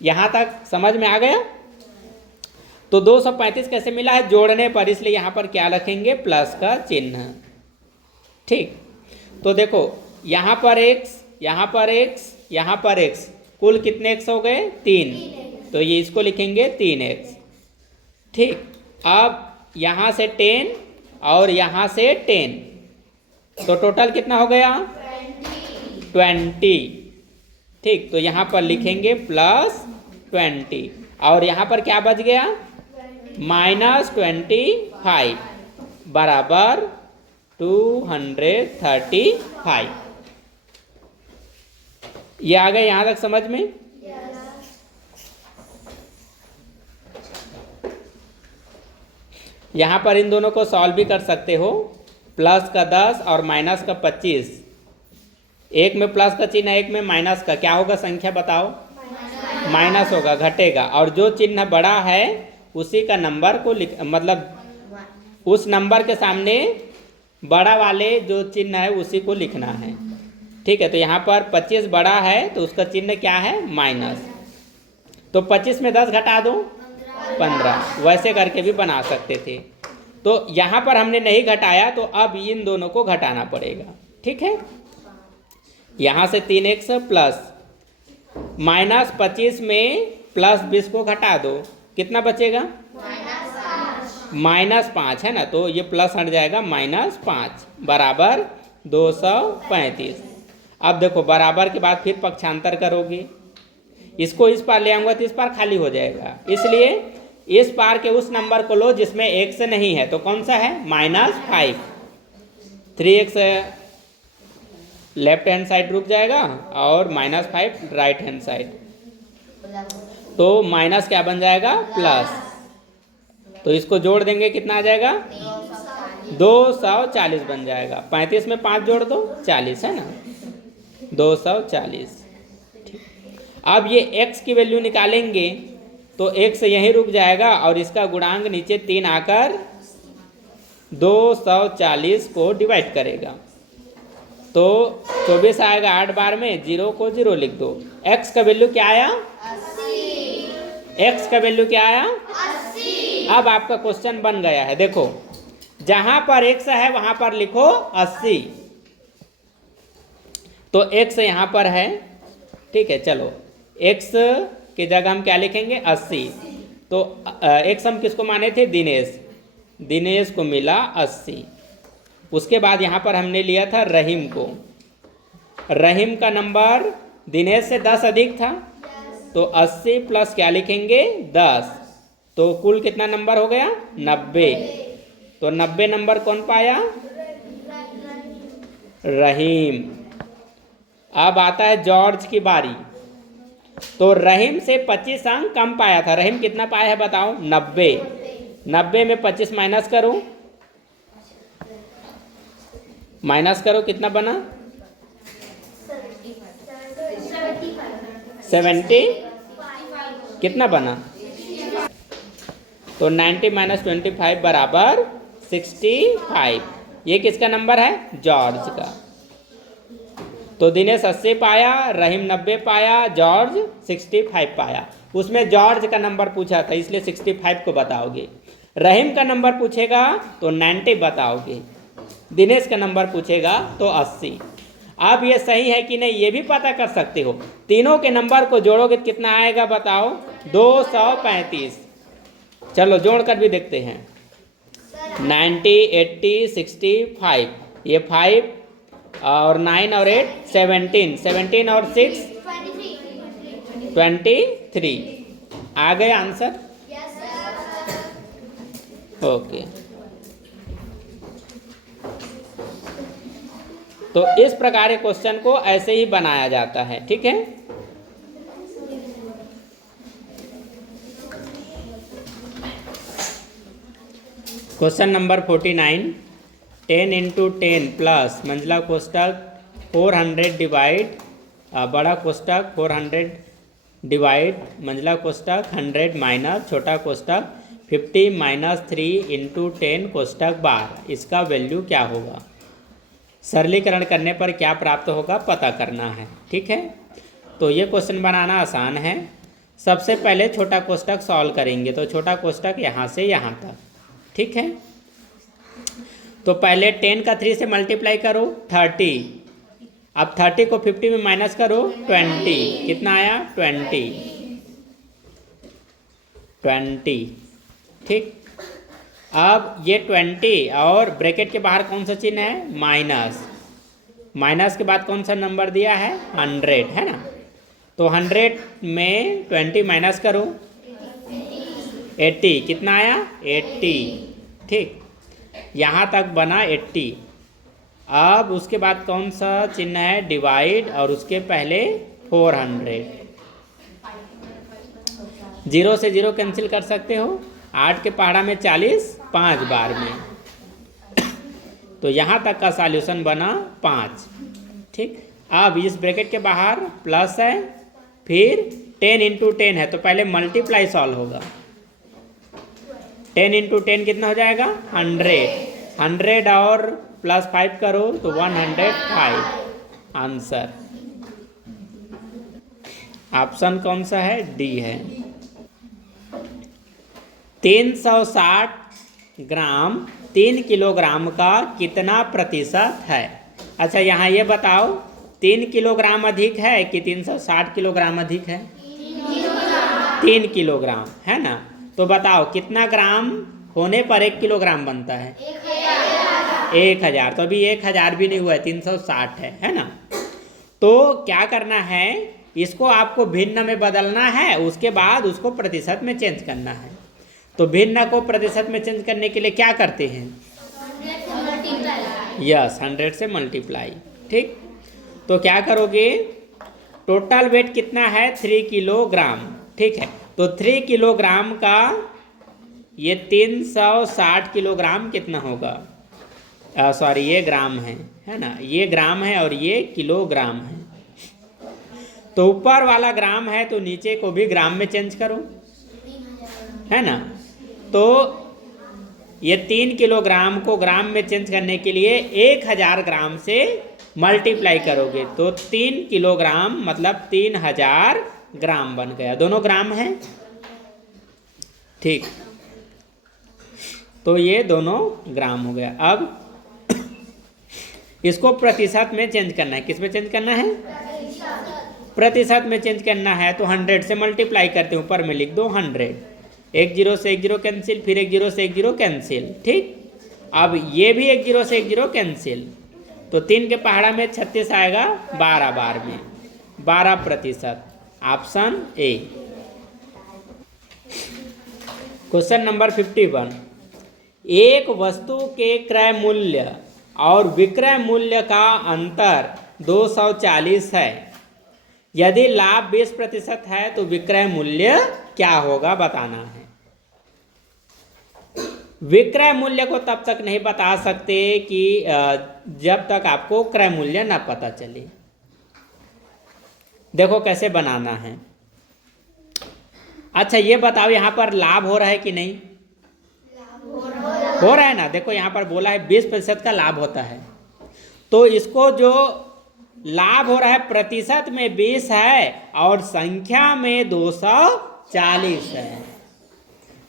यहां तक समझ में आ गया? तो 235 कैसे मिला है? जोड़ने पर, इसलिए यहां पर क्या रखेंगे? प्लस का चिन्ह। ठीक, तो देखो यहां पर x, यहां पर x, यहां पर x, कुल कितने x हो गए? 3। तो ये इसको लिखेंगे 3x। ठीक, अब यहां से 10 और यहां से 10, तो टोटल कितना हो गया? 20। ठीक, तो यहां पर लिखेंगे +20 और यहां पर क्या बच गया? -25 बराबर 235। ये आ गए यहां तक समझ में? यहाँ पर इन दोनों को सॉल्व भी कर सकते हो। प्लस का 10 और माइनस का 25, एक में प्लस का चिन्ह है, एक में माइनस का, क्या होगा संख्या बताओ? माइनस होगा, घटेगा। और जो चिन्ह बड़ा है उसी का नंबर को मतलब उस नंबर के सामने बड़ा वाले जो चिन्ह है उसी को लिखना है। ठीक है, तो यहाँ पर 25 बड़ा है तो उसका चिन्ह क्या है? माइनस। तो 25 में 10 घटा दो, 15। वैसे करके भी बना सकते थे। तो यहाँ पर हमने नहीं घटाया तो अब इन दोनों को घटाना पड़ेगा। ठीक है, यहाँ से 3x प्लस माइनस 25 में प्लस 20 को घटा दो, कितना बचेगा? -5 है ना, तो ये प्लस हट जाएगा, -5 बराबर 235। अब देखो बराबर के बाद फिर पक्षांतर करोगे, इसको इस पार ले आऊँगा तो इस पार खाली हो जाएगा, इसलिए इस पार के उस नंबर को लो जिसमें x नहीं है। तो कौन सा है? -5। 3x लेफ्ट हैंड साइड रुक जाएगा और -5 राइट हैंड साइड, तो माइनस क्या बन जाएगा? प्लस। तो इसको जोड़ देंगे, कितना आ जाएगा? 240 बन जाएगा। 35 में 5 जोड़ दो, 40 है ना, 240। अब ये x की वैल्यू निकालेंगे तो x यहीं रुक जाएगा और इसका गुणांक नीचे 3 आकर 240 को डिवाइड करेगा। तो 24 आएगा 8 बार में, 0 को 0 लिख दो। x का वैल्यू क्या आया? 80। x का वैल्यू क्या आया? 80। अब आपका क्वेश्चन बन गया है। देखो जहां पर x है वहां पर लिखो 80, तो x यहाँ पर है। ठीक है, चलो x की जगह हम क्या लिखेंगे? 80। तो x हम किसको माने थे? दिनेश। दिनेश को मिला 80। उसके बाद यहाँ पर हमने लिया था रहीम को। रहीम का नंबर दिनेश से 10 अधिक था, तो 80 प्लस क्या लिखेंगे? 10। तो कुल कितना नंबर हो गया? 90। तो 90 नंबर कौन पाया? रहीम। अब आता है जॉर्ज की बारी। तो रहीम से 25 अंक कम पाया था। रहीम कितना पाया है बताओ? 90। 90 में 25 माइनस करो, कितना बना? 70। कितना बना? तो 90 - 25 बराबर 65। ये किसका नंबर है? जॉर्ज का। तो दिनेश 80 पाया, रहीम 90 पाया, जॉर्ज 65 पाया। उसमें जॉर्ज का नंबर पूछा था इसलिए 65 को बताओगे। रहीम का नंबर पूछेगा तो 90 बताओगे, दिनेश का नंबर पूछेगा तो 80। अब ये सही है कि नहीं ये भी पता कर सकते हो। तीनों के नंबर को जोड़ोगे तो कितना आएगा बताओ? 235। चलो जोड़ कर भी देखते हैं। 90, 80, 65, ये 5 और 9 और 8 17, 17 और 6 23। आ गया आंसर? ओके। तो इस प्रकार के क्वेश्चन को ऐसे ही बनाया जाता है। ठीक है, क्वेश्चन नंबर 49। 10 × 10 प्लस मंझला कोष्टक 400 डिवाइड बड़ा कोष्टक 400 डिवाइड मंझला कोष्टक 100 माइनस छोटा कोष्टक 50 - 3 × 10 कोष्टक 12, इसका वैल्यू क्या होगा? सरलीकरण करने पर क्या प्राप्त होगा पता करना है। ठीक है, तो ये क्वेश्चन बनाना आसान है। सबसे पहले छोटा कोष्टक सॉल्व करेंगे। तो छोटा कोष्टक यहाँ से यहाँ तक। ठीक है, तो पहले 10 का 3 से मल्टीप्लाई करो 30। अब 30 को 50 में माइनस करो 20, कितना आया? 20। ठीक, अब ये 20 और ब्रैकेट के बाहर कौन सा चिन्ह है? माइनस। माइनस के बाद कौन सा नंबर दिया है? 100 है ना। तो 100 में 20 माइनस करो 80, कितना आया? 80। ठीक, यहाँ तक बना 80। अब उसके बाद कौन सा चिन्ह है? डिवाइड, और उसके पहले 400। 0 से 0 कैंसिल कर सकते हो। 8 के पहाड़ा में 40 5 बार में। तो यहाँ तक का सॉल्यूशन बना 5। ठीक, अब इस ब्रैकेट के बाहर प्लस है, फिर 10 × 10 है, तो पहले मल्टीप्लाई सॉल्व होगा। 10 × 10 कितना हो जाएगा? 100। 100 और +5 करो तो 105 आंसर। ऑप्शन कौन सा है? डी है। 360 ग्राम 3 किलोग्राम का कितना प्रतिशत है? अच्छा, यहाँ ये बताओ 3 किलोग्राम अधिक है कि 360 किलोग्राम अधिक है? 3 किलोग्राम है ना। तो बताओ कितना ग्राम होने पर 1 किलोग्राम बनता है? 1000। तो अभी 1000 भी नहीं हुआ है, 360 है ना। तो क्या करना है, इसको आपको भिन्न में बदलना है, उसके बाद उसको प्रतिशत में चेंज करना है। तो भिन्न को प्रतिशत में चेंज करने के लिए क्या करते हैं? 100 से मल्टीप्लाई। ठीक, तो क्या करोगे? टोटल वेट कितना है? 3 किलोग्राम। ठीक है, तो 3 किलोग्राम का ये 360 किलोग्राम कितना होगा? सॉरी, ये ग्राम है ना, ये ग्राम है और ये किलोग्राम है। तो ऊपर वाला ग्राम है तो नीचे को भी ग्राम में चेंज करो, है ना। तो ये 3 किलोग्राम को ग्राम में चेंज करने के लिए 1000 ग्राम से मल्टीप्लाई करोगे तो 3 किलोग्राम मतलब 3000 ग्राम बन गया। दोनों ग्राम हैं। ठीक, तो ये दोनों ग्राम हो गया। अब इसको प्रतिशत में चेंज करना है। किस में चेंज करना है? प्रतिशत में चेंज करना है तो 100 से मल्टीप्लाई करते हैं, ऊपर में लिख दो 100। 1 0 से 1 0 कैंसिल, फिर 1 0 से 1 0 कैंसिल। ठीक, अब ये भी 1 0 से 1 0 कैंसिल, तो 3 के पहाड़ा में 36 आएगा 12 बार में, 12%। Option A. Question number 51। एक वस्तु के क्रय मूल्य और विक्रय मूल्य का अंतर 240 है। यदि लाभ 20% है तो विक्रय मूल्य क्या होगा बताना है। विक्रय मूल्य को तब तक नहीं बता सकते कि जब तक आपको क्रय मूल्य ना पता चले। देखो कैसे बनाना है। अच्छा, ये बताओ यहाँ पर लाभ हो रहा है कि नहीं? हो रहा है ना। देखो यहाँ पर बोला है 20% का लाभ होता है, तो इसको जो लाभ हो रहा है प्रतिशत में 20 है और संख्या में 240 है,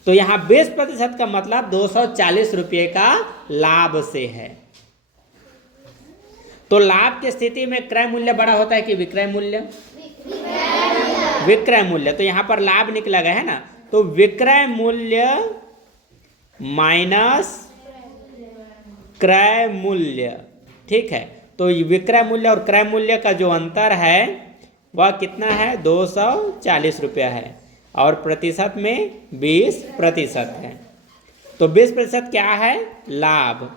तो यहाँ 20% का मतलब 240 रुपये का लाभ से है। तो लाभ की स्थिति में क्रय मूल्य बड़ा होता है कि विक्रय मूल्य? विक्रय मूल्य। तो यहाँ पर लाभ निकला गया है ना, तो विक्रय मूल्य माइनस क्रय मूल्य। ठीक है, तो विक्रय मूल्य और क्रय मूल्य का जो अंतर है वह कितना है? 240 रुपया है और प्रतिशत में 20% है। तो 20% क्या है? लाभ,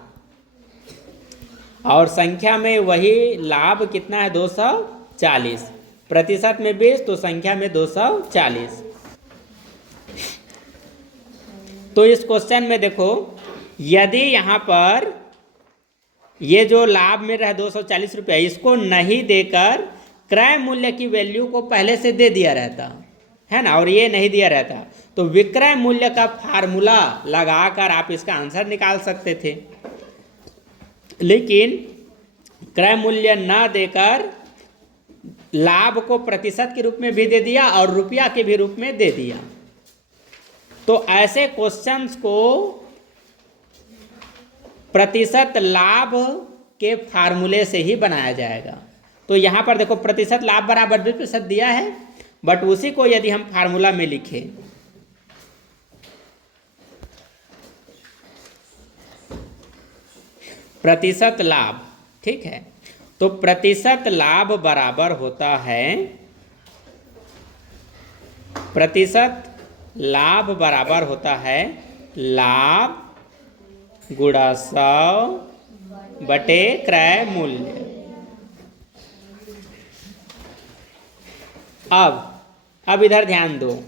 और संख्या में वही लाभ कितना है? 240। प्रतिशत में 20 तो संख्या में 240। तो इस क्वेश्चन में देखो, यदि यहाँ पर ये जो लाभ मिल रहा है 240 रुपया, इसको नहीं देकर क्रय मूल्य की वैल्यू को पहले से दे दिया रहता है ना, और ये नहीं दिया रहता, तो विक्रय मूल्य का फार्मूला लगाकर आप इसका आंसर निकाल सकते थे। लेकिन क्रय मूल्य न देकर लाभ को प्रतिशत के रूप में भी दे दिया और रुपया के भी रूप में दे दिया। तो ऐसे क्वेश्चंस को प्रतिशत लाभ के फार्मूले से ही बनाया जाएगा। तो यहाँ पर देखो प्रतिशत लाभ बराबर 20% दिया है, बट उसी को यदि हम फार्मूला में लिखें, प्रतिशत लाभ, ठीक है, तो प्रतिशत लाभ बराबर होता है, प्रतिशत लाभ बराबर होता है लाभ गुणा 100 बटे क्रय मूल्य। अब इधर ध्यान दो,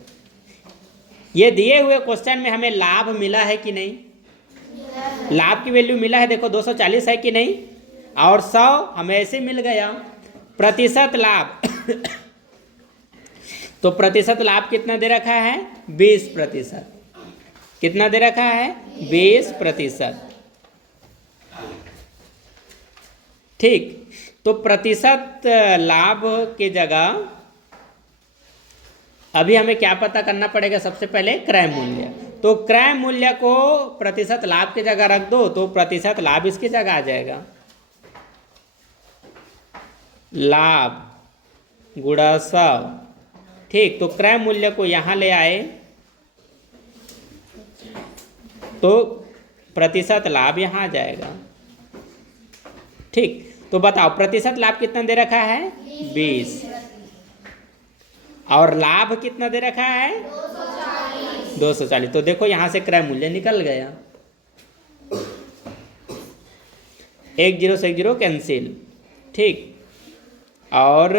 ये दिए हुए क्वेश्चन में हमें लाभ मिला है कि नहीं? लाभ की वैल्यू मिला है, देखो 240 है कि नहीं, और 100 हमें ऐसे मिल गया। प्रतिशत लाभ तो प्रतिशत लाभ कितना दे रखा है, 20%। कितना दे रखा है, 20%। ठीक, तो प्रतिशत लाभ के जगह अभी हमें क्या पता करना पड़ेगा, सबसे पहले क्रय मूल्य। तो क्रय मूल्य को प्रतिशत लाभ की जगह रख दो तो प्रतिशत लाभ इसकी जगह आ जाएगा, लाभ गुणा 100। ठीक, तो क्रय मूल्य को यहां ले आए तो प्रतिशत लाभ यहां आ जाएगा। ठीक, तो बताओ प्रतिशत लाभ कितना दे रखा है, 20, और लाभ कितना दे रखा है, 240। तो देखो यहां से क्रय मूल्य निकल गया, 1 0 से 1 0 कैंसिल। ठीक, और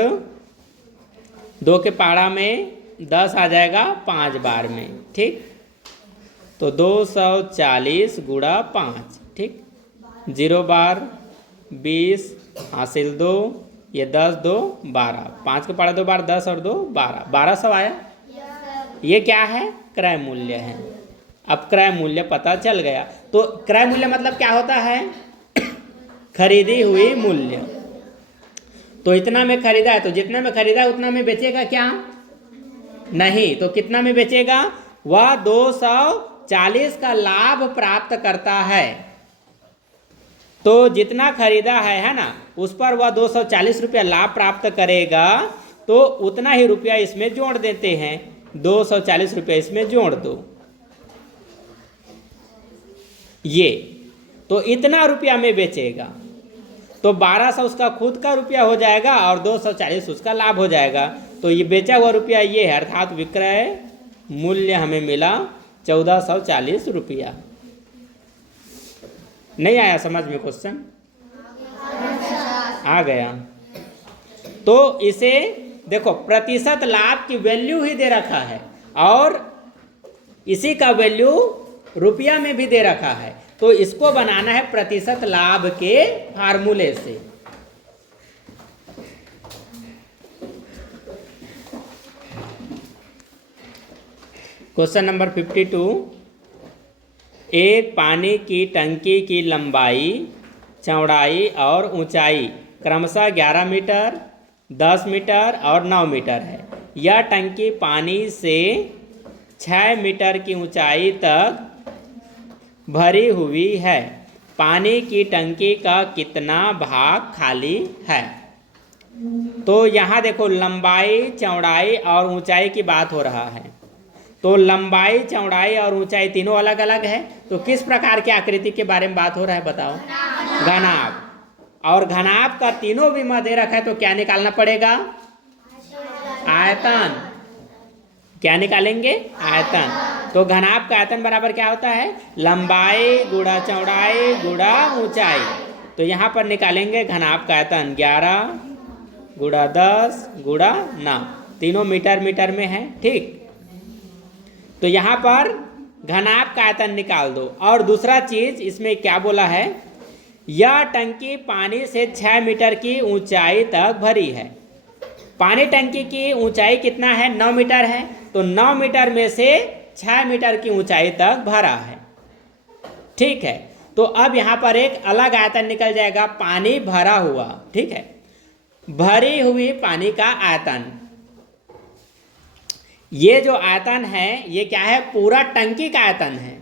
2 के पहाड़ा में 10 आ जाएगा 5 बार में। ठीक, तो 240 गुणा 5। ठीक, 0 बार 20 हासिल 2, ये 10 2 12, 5 के पहाड़ा 2 बार 10 और 2 12, 1200 आया। ये क्या है, क्रय मूल्य है। अब क्रय मूल्य पता चल गया। तो क्रय मूल्य मतलब क्या होता है, खरीदी हुई मूल्य। तो इतना में खरीदा है, तो जितना में खरीदा है उतना में बेचेगा क्या, नहीं। तो कितना में बेचेगा, वह 240 का लाभ प्राप्त करता है। तो जितना खरीदा है ना, उस पर वह 240 रुपया लाभ प्राप्त करेगा, तो उतना ही रुपया इसमें जोड़ देते हैं, 240 रुपया इसमें जोड़ दो। ये तो इतना रुपया में बेचेगा, तो 1200 उसका खुद का रुपया हो जाएगा और 240 उसका लाभ हो जाएगा। तो ये बेचा हुआ रुपया ये है, अर्थात विक्रय मूल्य हमें मिला 1440 रुपया। नहीं आया समझ में क्वेश्चन, आ गया। तो इसे देखो प्रतिशत लाभ की वैल्यू ही दे रखा है और इसी का वैल्यू रुपया में भी दे रखा है। तो इसको बनाना है प्रतिशत लाभ के फार्मूले से। क्वेश्चन नंबर 52, एक पानी की टंकी की लंबाई, चौड़ाई और ऊंचाई क्रमशः 11 मीटर, 10 मीटर और 9 मीटर है। यह टंकी पानी से 6 मीटर की ऊंचाई तक भरी हुई है। पानी की टंकी का कितना भाग खाली है। तो यहाँ देखो लंबाई, चौड़ाई और ऊंचाई की बात हो रहा है। तो लंबाई, चौड़ाई और ऊंचाई तीनों अलग अलग है। तो किस प्रकार की आकृति के बारे में बात हो रहा है बताओ, घनाभ। और घनाभ का तीनों भी मध्य रखा है, तो क्या निकालना पड़ेगा, आयतन। क्या निकालेंगे, आयतन। तो घनाभ का आयतन बराबर क्या होता है, लंबाई गुणा चौड़ाई गुणा ऊंचाई। तो यहाँ पर निकालेंगे घनाभ का आयतन 11 गुणा 10 गुणा 9, तीनों मीटर मीटर में है। ठीक, तो यहाँ पर घनाभ का आयतन निकाल दो। और दूसरा चीज इसमें क्या बोला है, यह टंकी पानी से 6 मीटर की ऊंचाई तक भरी है। पानी टंकी की ऊंचाई कितना है, 9 मीटर है। तो 9 मीटर में से 6 मीटर की ऊंचाई तक भरा है। ठीक है, तो अब यहाँ पर एक अलग आयतन निकल जाएगा, पानी भरा हुआ। ठीक है, भरी हुई पानी का आयतन। ये जो आयतन है ये क्या है, पूरा टंकी का आयतन है।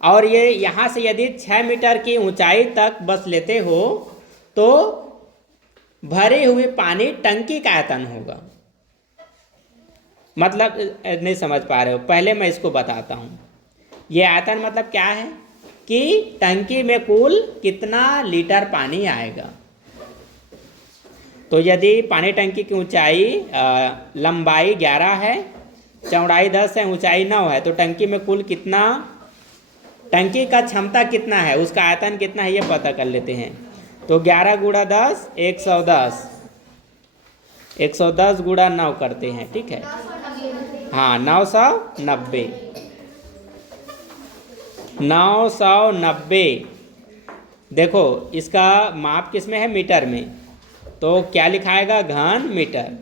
और ये यहाँ से यदि 6 मीटर की ऊंचाई तक बस लेते हो तो भरी हुई पानी टंकी का आयतन होगा। मतलब नहीं समझ पा रहे हो, पहले मैं इसको बताता हूँ। ये आयतन मतलब क्या है कि टंकी में कुल कितना लीटर पानी आएगा। तो यदि पानी टंकी की ऊंचाई लंबाई 11 है, चौड़ाई 10 है, ऊंचाई 9 है, तो टंकी में कुल कितना, टंकी का क्षमता कितना है, उसका आयतन कितना है ये पता कर लेते हैं। तो 11 गुणा 10 110, 110 गुणा 9 करते हैं। ठीक है, हाँ 990। 990, देखो इसका माप किस में है, मीटर में, तो क्या लिखाएगा, घन मीटर।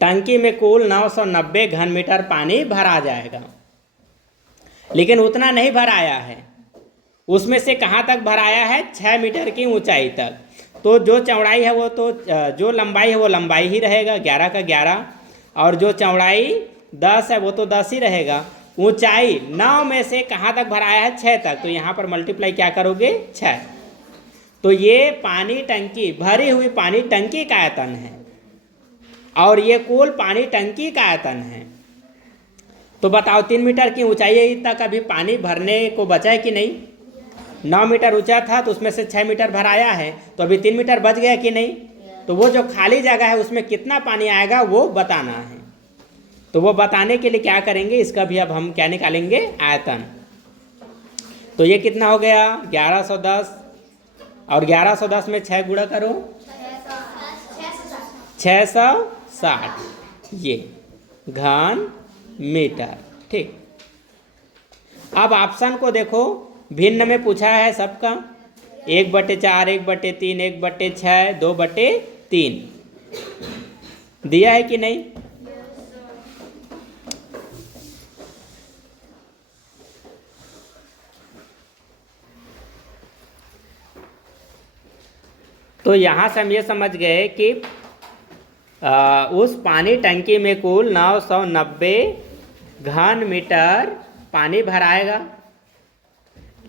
टंकी में कुल 990 घन मीटर पानी भरा जाएगा, लेकिन उतना नहीं भराया है। उसमें से कहाँ तक भराया है, 6 मीटर की ऊंचाई तक। तो जो चौड़ाई है वो तो जो लंबाई है वो लंबाई ही रहेगा, 11 का 11, और जो चौड़ाई 10 है वो तो 10 ही रहेगा। ऊंचाई 9 में से कहाँ तक भराया है, 6 तक, तो यहाँ पर मल्टीप्लाई क्या करोगे, 6। तो ये पानी टंकी, भरी हुई पानी टंकी का आयतन है, और ये कुल पानी टंकी का आयतन है। तो बताओ 3 मीटर की ऊंचाई तक अभी पानी भरने को बचा है कि नहीं। 9 मीटर ऊंचा था तो उसमें से 6 मीटर भराया है, तो अभी 3 मीटर बच गया कि नहीं। तो वो जो खाली जगह है उसमें कितना पानी आएगा वो बताना है। तो वो बताने के लिए क्या करेंगे, इसका भी अब हम क्या निकालेंगे, आयतन। तो ये कितना हो गया, 1110, और 1110 में 6 गुणा करो, 660, ये घन मीटर। ठीक, अब ऑप्शन को देखो, भिन्न में पूछा है सबका, 1/4, 1/3, 1/6, 2/3 दिया है कि नहीं। तो यहाँ से हम ये समझ गए कि उस पानी टंकी में कुल 990 घन मीटर पानी भराएगा,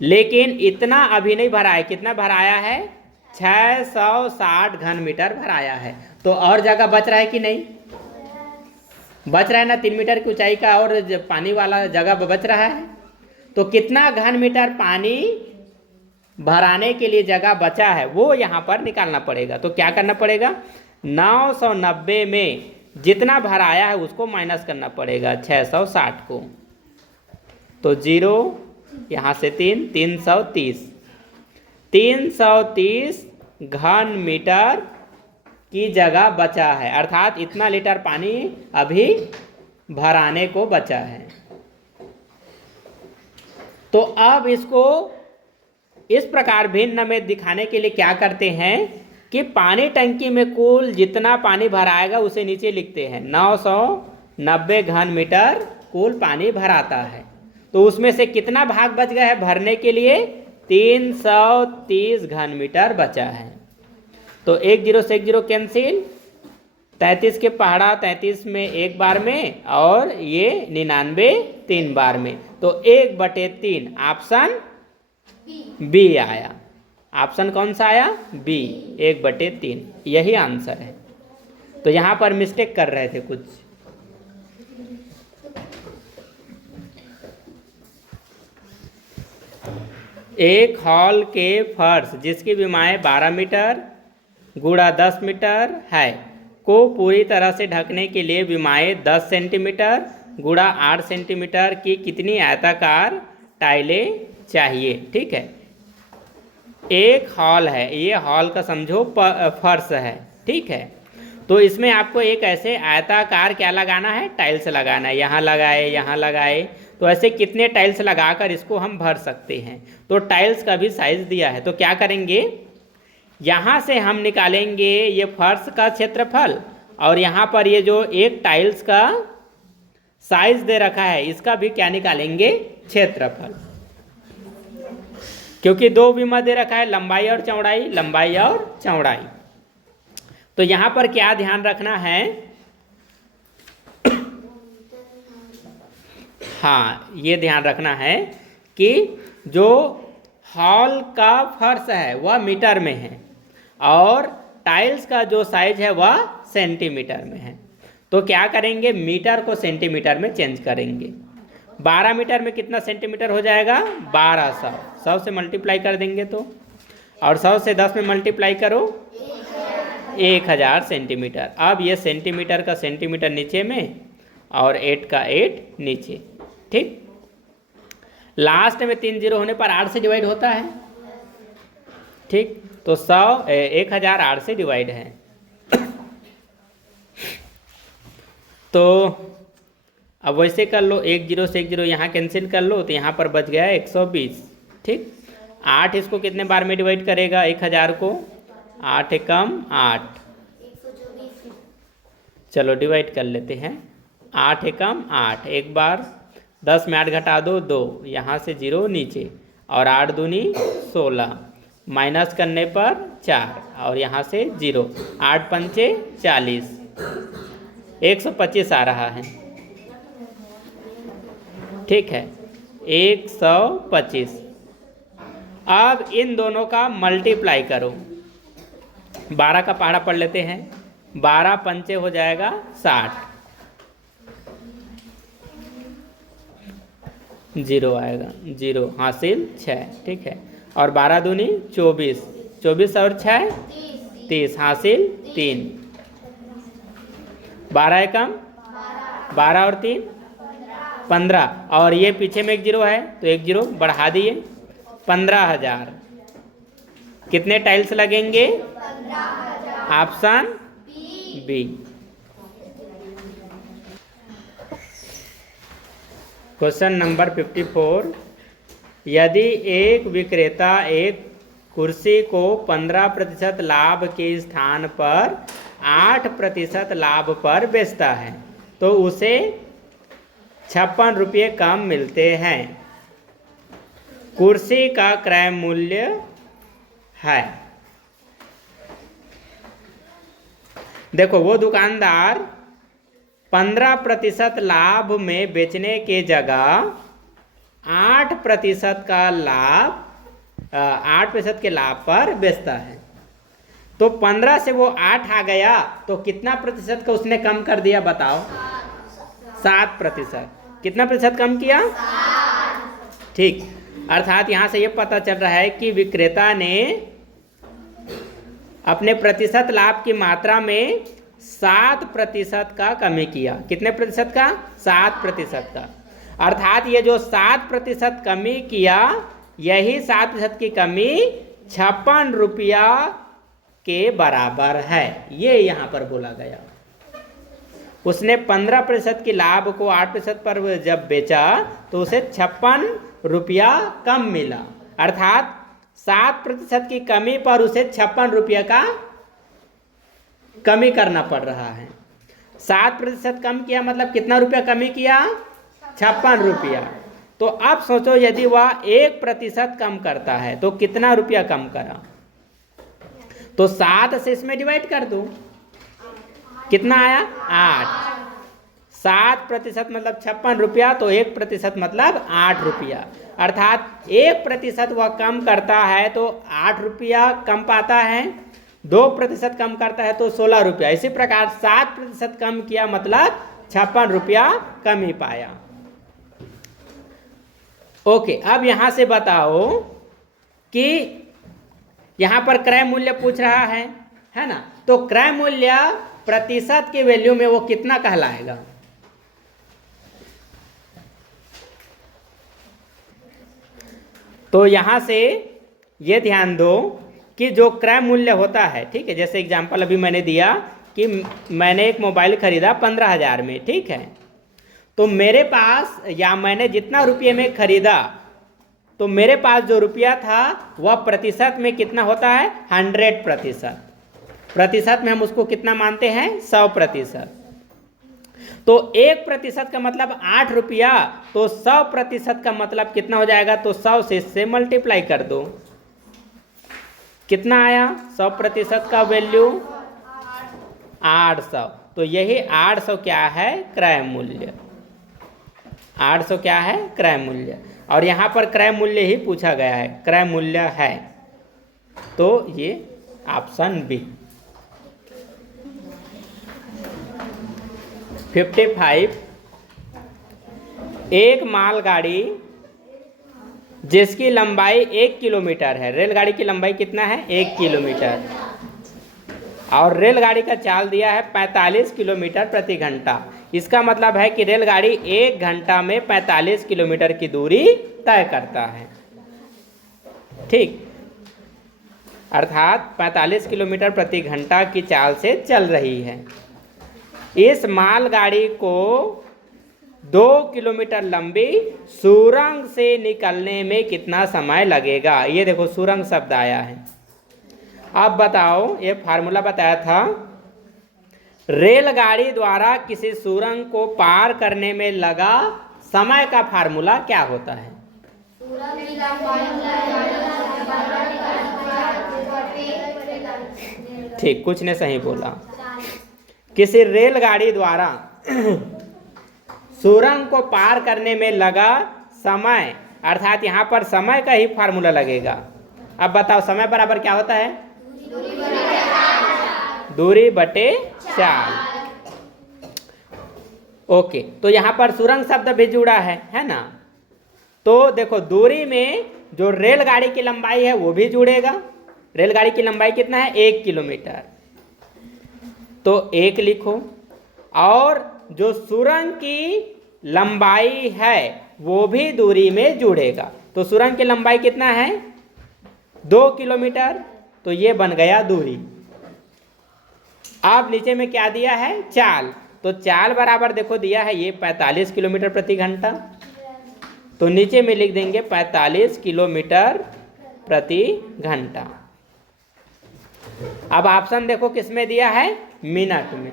लेकिन इतना अभी नहीं भरा है। कितना भराया है, 660 घन मीटर भराया है। तो और जगह बच रहा है कि नहीं, बच रहा है ना, 3 मीटर की ऊंचाई का और पानी वाला जगह बच रहा है। तो कितना घन मीटर पानी भराने के लिए जगह बचा है वो यहाँ पर निकालना पड़ेगा। तो क्या करना पड़ेगा, 990 में जितना भराया है उसको माइनस करना पड़ेगा 660 को। तो 0 यहाँ से 3, 330 घन मीटर की जगह बचा है, अर्थात इतना लीटर पानी अभी भराने को बचा है। तो अब इसको इस प्रकार भिन्न में दिखाने के लिए क्या करते हैं कि पानी टंकी में कुल जितना पानी भराएगा उसे नीचे लिखते हैं, 990 घन मीटर कुल पानी भराता है। तो उसमें से कितना भाग बच गया है भरने के लिए, 330 घन मीटर बचा है। तो 1 0 से 1 0 कैंसिल, 33 के पहाड़ा 33 में एक बार में, और ये 99 3 बार में। तो 1/3 ऑप्शन बी आया। ऑप्शन कौन सा आया, बी, 1/3, यही आंसर है। तो यहाँ पर मिस्टेक कर रहे थे कुछ। एक हॉल के फर्श जिसकी विमाएँ 12 मीटर गुणा 10 मीटर है को पूरी तरह से ढकने के लिए विमाएँ 10 सेंटीमीटर गुणा 8 सेंटीमीटर की कितनी आयताकार टाइलें चाहिए। ठीक है, एक हॉल है, ये हॉल का समझो फर्श है। ठीक है, तो इसमें आपको एक ऐसे आयताकार क्या लगाना है, टाइल्स लगाना है। यहाँ लगाए, यहाँ लगाए, तो ऐसे कितने टाइल्स लगाकर इसको हम भर सकते हैं। तो टाइल्स का भी साइज दिया है, तो क्या करेंगे, यहाँ से हम निकालेंगे ये फर्श का क्षेत्रफल, और यहाँ पर ये जो एक टाइल्स का साइज दे रखा है इसका भी क्या निकालेंगे, क्षेत्रफल। क्योंकि 2 विमा दे रखा है, लंबाई और चौड़ाई, लंबाई और चौड़ाई। तो यहाँ पर क्या ध्यान रखना है, हाँ ये ध्यान रखना है कि जो हॉल का फर्श है वह मीटर में है, और टाइल्स का जो साइज है वह सेंटीमीटर में है। तो क्या करेंगे, मीटर को सेंटीमीटर में चेंज करेंगे। 12 मीटर में कितना सेंटीमीटर हो जाएगा, 1200, 100 से मल्टीप्लाई कर देंगे तो, और 100 से 10 में मल्टीप्लाई करो 1000 सेंटीमीटर। अब ये सेंटीमीटर का सेंटीमीटर नीचे में और 8 का 8 नीचे। ठीक, लास्ट में 3 0 होने पर 8 से डिवाइड होता है। ठीक, तो 1000 8 से डिवाइड है। तो अब वैसे कर लो, 1 0 से 1 0 यहाँ कैंसिल कर लो, तो यहाँ पर बच गया 120। ठीक, 8 इसको कितने बार में डिवाइड करेगा 1000 को? 8 एकम 8, चलो डिवाइड कर लेते हैं। 8 एकम 8, एक बार 10 में 8 घटा दो 2, यहाँ से 0 नीचे, और 8 दूनी 16, माइनस करने पर 4, और यहाँ से 0, 8 पंचे 40, 125 आ रहा है। ठीक है, 125। अब इन दोनों का मल्टीप्लाई करो, 12 का पहाड़ा पढ़ लेते हैं। 12 पंचे हो जाएगा 60, 0 आएगा, 0 हासिल 6। ठीक है, और 12 दूनी 24, 24 और 6 30, हासिल 3। 12 एकम 12 और 3 15, और ये पीछे में 1 0 है तो 1 0 बढ़ा दिए, 15,000। कितने टाइल्स लगेंगे? Option B. क्वेश्चन नंबर 54, यदि एक विक्रेता एक कुर्सी को 15% लाभ के स्थान पर 8% लाभ पर बेचता है तो उसे 56 रुपये कम मिलते हैं। कुर्सी का क्रय मूल्य है। देखो, वो दुकानदार 15% लाभ में बेचने के जगह 8% का लाभ 8% के लाभ पर बेचता है। तो 15 से वो 8 आ गया, तो कितना प्रतिशत का उसने कम कर दिया बताओ? 7%। कितना प्रतिशत कम किया? 7। ठीक, अर्थात यहाँ से ये पता चल रहा है कि विक्रेता ने अपने प्रतिशत लाभ की मात्रा में 7% का कमी किया। कितने प्रतिशत का? 7% का। अर्थात ये जो 7% कमी किया, यही 7% की कमी 56 रुपया के बराबर है, ये यहाँ पर बोला गया। उसने 15% की लाभ को 8% पर जब बेचा तो उसे 56 रुपया कम मिला, अर्थात 7% की कमी पर उसे 56 रुपये का कमी करना पड़ रहा है। 7% कम किया मतलब कितना रुपया कमी किया? 56 रुपया। तो अब सोचो, यदि वह 1% कम करता है तो कितना रुपया कम करा? तो 7 से इसमें डिवाइड कर दो, कितना आया? 8। 7% मतलब 56 रुपया, तो 1% मतलब 8 रुपया। अर्थात 1% वह कम करता है तो 8 रुपया कम पाता है, 2% कम करता है तो 16 रुपया। इसी प्रकार 7% कम किया मतलब 56 रुपया कम ही पाया। ओके, अब यहां से बताओ कि यहां पर क्रय मूल्य पूछ रहा है ना? तो क्रय मूल्य प्रतिशत के वैल्यू में वो कितना कहलाएगा? तो यहां से ये ध्यान दो कि जो क्रय मूल्य होता है, ठीक है, जैसे एग्जांपल अभी मैंने दिया कि मैंने एक मोबाइल खरीदा 15,000 में, ठीक है, तो मेरे पास या मैंने जितना रुपये में खरीदा तो मेरे पास जो रुपया था वह प्रतिशत में कितना होता है? 100%। प्रतिशत में हम उसको कितना मानते हैं? 100%। तो 1% का मतलब 8 रुपया, तो 100% का मतलब कितना हो जाएगा? तो 100 से इससे मल्टीप्लाई कर दो, कितना आया? 100% का वैल्यू 800। तो यही 800 क्या है? क्रय मूल्य। 800 क्या है? क्रय मूल्य। और यहाँ पर क्रय मूल्य ही पूछा गया है, क्रय मूल्य है, तो ये ऑप्शन बी। 55, एक मालगाड़ी जिसकी लंबाई 1 किलोमीटर है, रेलगाड़ी की लंबाई कितना है? 1 किलोमीटर, और रेलगाड़ी का चाल दिया है 45 किलोमीटर प्रति घंटा। इसका मतलब है कि रेलगाड़ी 1 घंटा में 45 किलोमीटर की दूरी तय करता है। ठीक, अर्थात 45 किलोमीटर प्रति घंटा की चाल से चल रही है। इस मालगाड़ी को 2 किलोमीटर लंबी सुरंग से निकलने में कितना समय लगेगा। ये देखो सुरंग शब्द आया है। अब बताओ, ये फार्मूला बताया था, रेलगाड़ी द्वारा किसी सुरंग को पार करने में लगा समय का फार्मूला क्या होता है। ठीक, कुछ ने सही बोला। किसी रेलगाड़ी द्वारा सुरंग को पार करने में लगा समय, अर्थात यहाँ पर समय का ही फार्मूला लगेगा। अब बताओ समय बराबर क्या होता है, दूरी बटे चाल। ओके, तो यहाँ पर सुरंग शब्द भी जुड़ा है ना। तो देखो दूरी में जो रेलगाड़ी की लंबाई है वो भी जुड़ेगा। रेलगाड़ी की लंबाई कितना है, 1 किलोमीटर, तो 1 लिखो। और जो सुरंग की लंबाई है वो भी दूरी में जुड़ेगा। तो सुरंग की लंबाई कितना है, 2 किलोमीटर, तो ये बन गया दूरी। अब नीचे में क्या दिया है, चाल। तो चाल बराबर देखो दिया है ये 45 किलोमीटर प्रति घंटा, तो नीचे में लिख देंगे 45 किलोमीटर प्रति घंटा। अब ऑप्शन देखो किस में दिया है, मिनट में।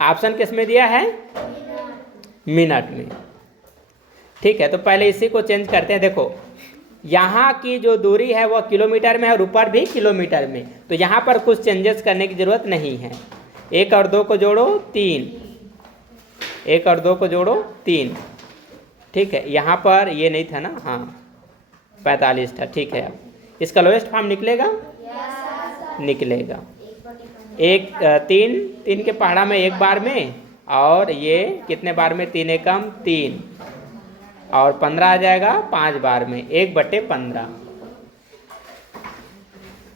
ऑप्शन किस में दिया है, मिनट में। ठीक है, तो पहले इसी को चेंज करते हैं। देखो यहाँ की जो दूरी है वह किलोमीटर में है और ऊपर भी किलोमीटर में, तो यहाँ पर कुछ चेंजेस करने की जरूरत नहीं है। 1 और 2 को जोड़ो 3, 1 और 2 को जोड़ो 3। ठीक है, यहाँ पर ये नहीं था ना, हाँ 45 था। ठीक है, अब इसका लोएस्ट फॉर्म निकलेगा, निकलेगा 3 के पहाड़ा में 1 बार में, और ये कितने बार में, 3 एकम 3, और 15 आ जाएगा 5 बार में, 1/15।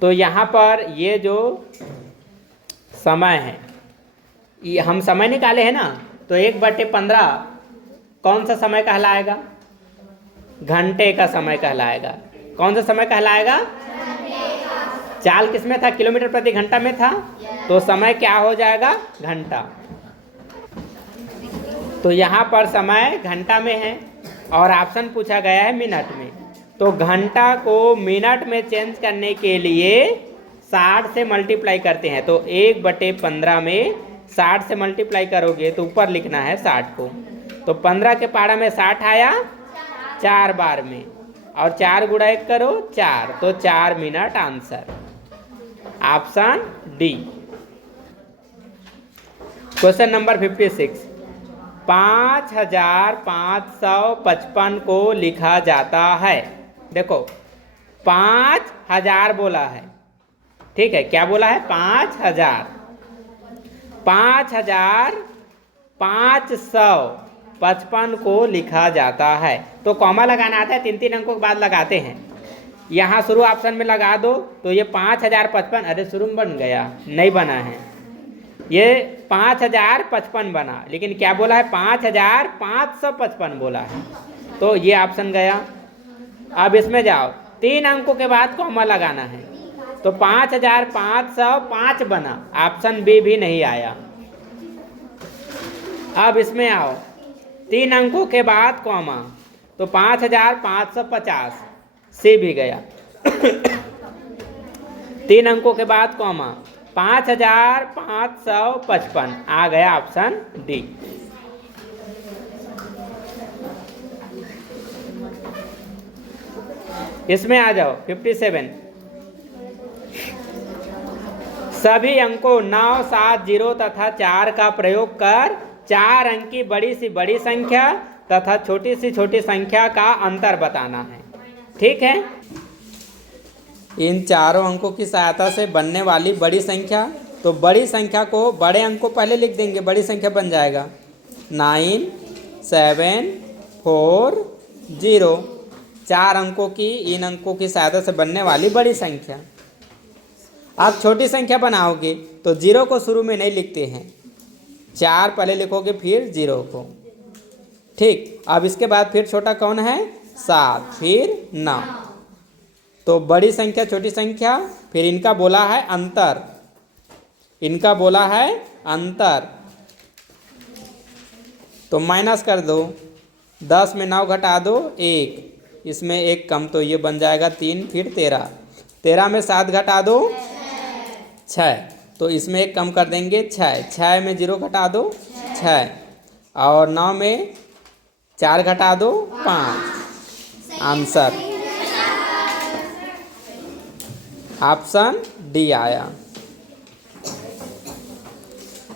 तो यहाँ पर ये जो समय है, ये हम समय निकाले हैं ना, तो 1/15 कौन सा समय कहलाएगा, घंटे का समय कहलाएगा। कौन सा समय कहलाएगा, चाल किस में था, किलोमीटर प्रति घंटा में था, तो समय क्या हो जाएगा, घंटा। तो यहाँ पर समय घंटा में है और ऑप्शन पूछा गया है मिनट में। तो घंटा को मिनट में चेंज करने के लिए 60 से मल्टीप्लाई करते हैं। तो 1/15 में 60 से मल्टीप्लाई करोगे तो ऊपर लिखना है 60 को, तो 15 के पहाड़ा में 60 आया 4 बार में, और 4 गुणा 1 करो 4, तो 4 minute answer, option D. Question number 56, 5555 को लिखा जाता है। देखो 5000 बोला है, ठीक है, क्या बोला है, 5000, 5555 को लिखा जाता है। तो कॉमा लगाना आता है, 3 अंकों के बाद लगाते हैं। यहाँ शुरू ऑप्शन में लगा दो, तो ये 5055, अरे शुरू में बन गया, नहीं बना है, ये 5055 बना, लेकिन क्या बोला है, 5555 बोला है, तो ये ऑप्शन गया। अब इसमें जाओ, 3 अंकों के बाद कॉमा लगाना है, तो 5505 बना, ऑप्शन बी भी नहीं आया। अब इसमें आओ, 3 अंकों के बाद कॉमा, तो 5550, सी भी गया। 3 अंकों के बाद कॉमा, 5555 आ गया, ऑप्शन डी। इसमें आ जाओ 57, सभी अंकों 9, 7, 0 तथा 4 का प्रयोग कर 4 अंक की बड़ी सी बड़ी संख्या तथा छोटी सी छोटी संख्या का अंतर बताना है। ठीक है, इन चारों अंकों की सहायता से बनने वाली बड़ी संख्या, तो बड़ी संख्या को बड़े अंक को पहले लिख देंगे, बड़ी संख्या बन जाएगा 9740, 4 अंकों की, इन अंकों की सहायता से बनने वाली बड़ी संख्या। आप छोटी संख्या बनाओगे तो 0 को शुरू में नहीं लिखते हैं, 4 पहले लिखोगे फिर 0 को। ठीक, अब इसके बाद फिर छोटा कौन है, 7, फिर 9। तो बड़ी संख्या छोटी संख्या, फिर इनका बोला है अंतर, इनका बोला है अंतर। तो माइनस कर दो, 10 में 9 घटा दो 1, इसमें 1 कम तो ये बन जाएगा 3, फिर 13, 13 में 7 घटा दो 6, तो इसमें 1 कम कर देंगे 6, 6 में 0 घटा दो 6, और 9 में 4 घटा दो 5। आंसर ऑप्शन डी आया।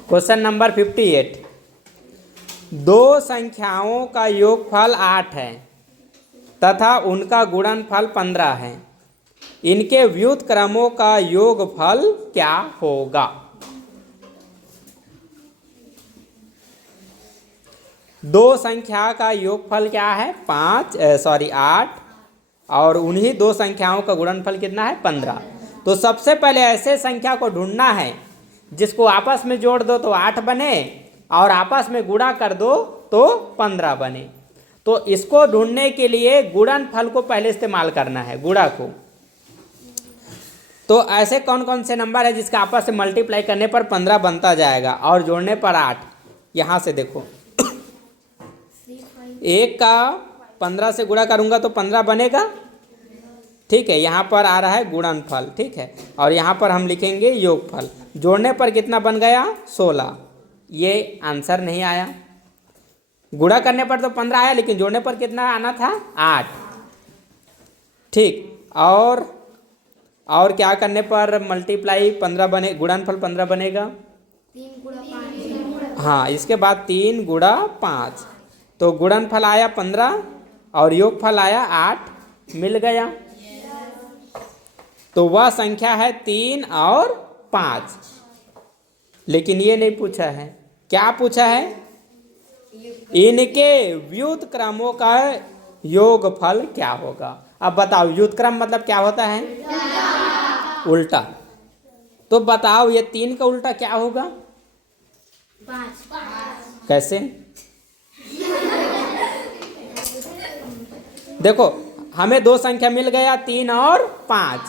क्वेश्चन नंबर 58, दो संख्याओं का योगफल 8 है तथा उनका गुणनफल 15 है, इनके व्युत्क्रमों का योगफल क्या होगा? दो संख्या का योगफल क्या है? 8, और उन्हीं दो संख्याओं का गुणनफल कितना है? 15। तो सबसे पहले ऐसे संख्या को ढूंढना है जिसको आपस में जोड़ दो तो 8 बने और आपस में गुणा कर दो तो 15 बने। तो इसको ढूंढने के लिए गुणनफल को पहले इस्तेमाल करना है, गुणा को। तो ऐसे कौन कौन से नंबर है जिसका आपस में मल्टीप्लाई करने पर 15 बनता जाएगा और जोड़ने पर 8? यहाँ से देखो, 1 का 15 से गुणा करूँगा तो 15 बनेगा, ठीक है। यहाँ पर आ रहा है गुणनफल, ठीक है, और यहाँ पर हम लिखेंगे योगफल। जोड़ने पर कितना बन गया? 16। ये आंसर नहीं आया। गुणा करने पर तो 15 आया, लेकिन जोड़ने पर कितना आना था? 8, ठीक। और क्या करने पर मल्टीप्लाई 15 बने, गुणनफल 15 बनेगा? 3 गुणा 5। हाँ, इसके बाद 3 गुणा 5, तो गुणनफल आया 15 और योगफल आया 8, मिल गया। तो वह संख्या है 3 और 5। लेकिन ये नहीं पूछा है, क्या पूछा है? इनके व्युत्क्रमों का योगफल क्या होगा? अब बताओ, व्युत्क्रम मतलब क्या होता है? उल्टा। तो बताओ ये 3 का उल्टा क्या होगा? 5। कैसे? देखो, हमें दो संख्या मिल गया 3 और 5,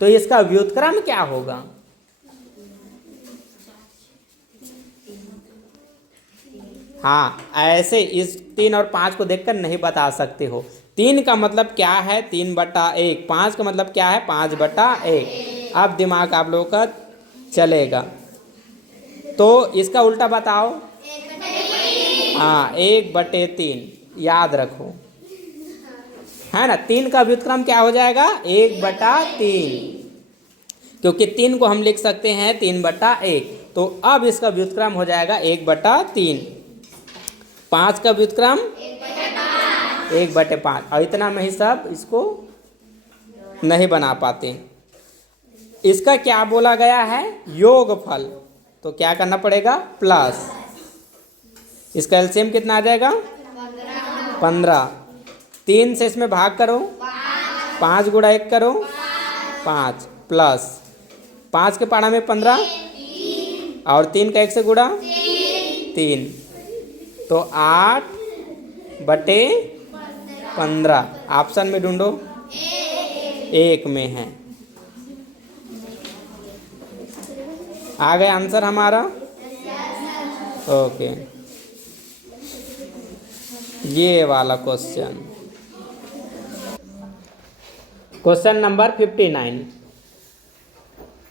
तो इसका व्युत्क्रम क्या होगा? हाँ, ऐसे इस 3 और 5 को देखकर नहीं बता सकते हो। 3 का मतलब क्या है? 3/1। 5 का मतलब क्या है? 5/1। अब दिमाग आप लोगों का चलेगा। तो इसका उल्टा बताओ। हाँ, 1/3, याद रखो, है ना। 3 का व्युत्क्रम क्या हो जाएगा? 1/3, क्योंकि 3 को हम लिख सकते हैं 3/1। तो अब इसका व्युत्क्रम हो जाएगा 1/3। 5 का व्युत्क्रम 1/5, और इतना में ही सब इसको नहीं बना पाते। इसका क्या बोला गया है? योगफल। तो क्या करना पड़ेगा? प्लस। इसका एलसीएम कितना आ जाएगा? 15। 3 से इसमें भाग करो, 5 गुणा 1 करो 5, प्लस 5 के पारा में 15, और 3 का 1 से गुणा 3, तो 8/15। ऑप्शन में ढूंढो, 1 में है। आ गया आंसर हमारा? ओके, ये वाला question. Question number 59,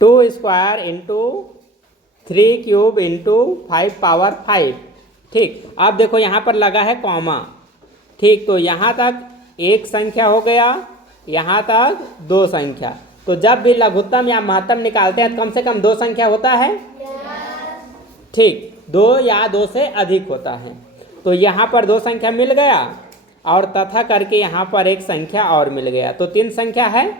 2 square into 3 cube into 5^5। ठीक, अब देखो यहाँ पर लगा है कॉमा, ठीक। तो यहाँ तक एक संख्या हो गया, यहाँ तक दो संख्या। तो जब भी लघुत्तम या महत्तम निकालते हैं तो कम से कम दो संख्या होता है, ठीक, 2 या 2 से अधिक होता है। तो यहाँ पर 2 संख्या मिल गया और तथा करके यहाँ पर एक संख्या और मिल गया, तो 3 संख्या है।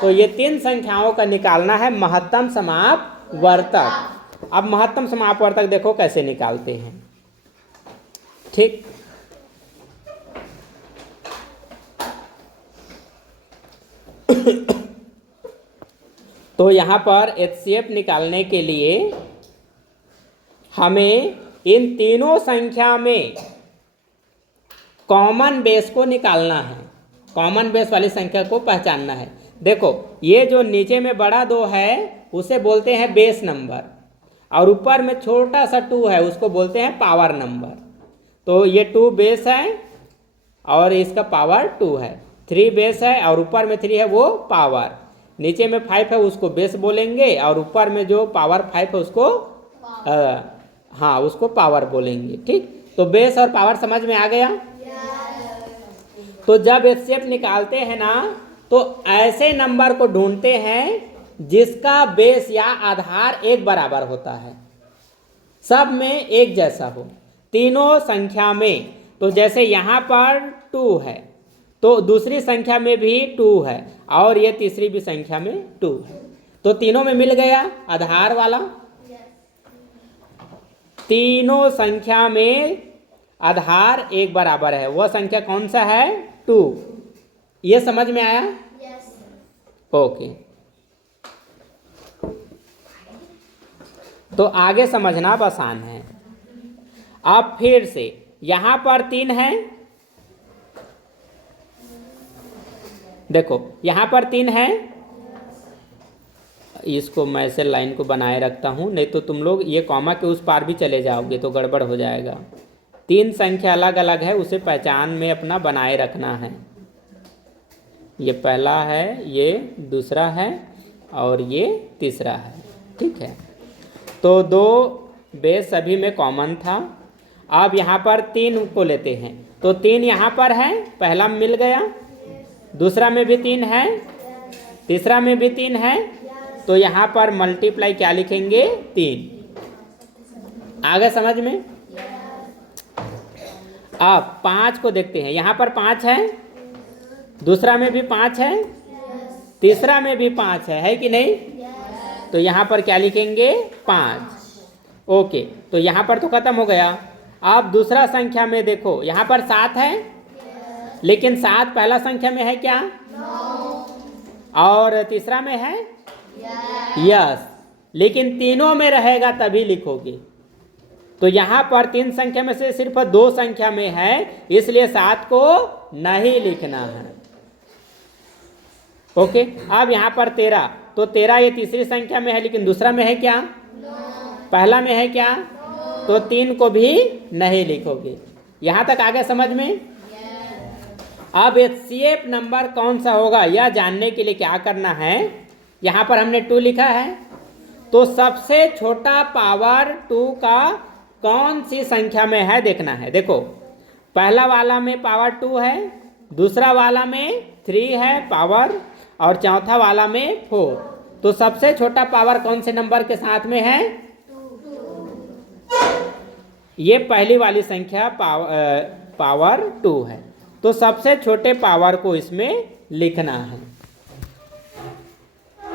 तो ये 3 संख्याओं का निकालना है महत्तम समापवर्तक। अब महत्तम समापवर्तक देखो कैसे निकालते हैं, ठीक। तो यहाँ पर एचसीएफ निकालने के लिए हमें इन तीनों संख्या में कॉमन बेस को निकालना है, कॉमन बेस वाली संख्या को पहचानना है। देखो, ये जो नीचे में बड़ा 2 है उसे बोलते हैं बेस नंबर, और ऊपर में छोटा सा 2 है उसको बोलते हैं पावर नंबर। तो ये 2 बेस है और इसका पावर 2 है, 3 बेस है और ऊपर में 3 है वो पावर, नीचे में 5 है उसको बेस बोलेंगे और ऊपर में जो पावर 5 है उसको हाँ उसको पावर बोलेंगे। ठीक, तो बेस और पावर समझ में आ गया। तो जब एचसीएफ निकालते हैं ना तो ऐसे नंबर को ढूंढते हैं जिसका बेस या आधार एक बराबर होता है, सब में एक जैसा हो, तीनों संख्या में। तो जैसे यहाँ पर 2 है तो दूसरी संख्या में भी 2 है और ये तीसरी भी संख्या में 2 है, तो तीनों में मिल गया आधार वाला। तीनों संख्या में आधार एक बराबर है, वह संख्या कौन सा है? 2। ये समझ में आया? ओके, तो आगे समझना आसान है। अब फिर से यहां पर 3 है, देखो यहां पर 3 है, इसको मैं से लाइन को बनाए रखता हूं, नहीं तो तुम लोग ये कॉमा के उस पार भी चले जाओगे तो गड़बड़ हो जाएगा। 3 संख्या अलग अलग है, उसे पहचान में अपना बनाए रखना है। ये पहला है, ये दूसरा है और ये तीसरा है। ठीक है, तो 2 बेस सभी में कॉमन था। अब यहाँ पर 3 को लेते हैं, तो 3 यहाँ पर है, पहला मिल गया, दूसरा में भी 3 है, तीसरा में भी 3 है, तो यहाँ पर मल्टीप्लाई क्या लिखेंगे? 3। आगे समझ में? अब 5 को देखते हैं, यहाँ पर 5 है, दूसरा में भी 5 है, तीसरा में भी 5 है कि नहीं? तो यहाँ पर क्या लिखेंगे? 5। ओके, तो यहाँ पर तो खत्म हो गया। अब दूसरा संख्या में देखो, यहाँ पर 7 है, लेकिन 7 पहला संख्या में है क्या? और तीसरा में है? यस, लेकिन तीनों में रहेगा तभी लिखोगे। तो यहाँ पर 3 संख्या में से सिर्फ 2 संख्या में है, इसलिए 7 को नहीं लिखना है। ओके, अब यहाँ पर 13, तो 13 ये तीसरी संख्या में है, लेकिन दूसरा में है क्या? पहला में है क्या? तो 3 को भी नहीं लिखोगे। यहाँ तक आगे समझ में? अब एचसीएफ नंबर कौन सा होगा यह जानने के लिए क्या करना है, यहाँ पर हमने 2 लिखा है, तो सबसे छोटा पावर 2 का कौन सी संख्या में है देखना है। देखो पहला वाला में पावर 2 है, दूसरा वाला में 3 है पावर, और चौथा वाला में 4, तो सबसे छोटा पावर कौन से नंबर के साथ में है? ये पहली वाली संख्या पावर 2 है, तो सबसे छोटे पावर को इसमें लिखना है।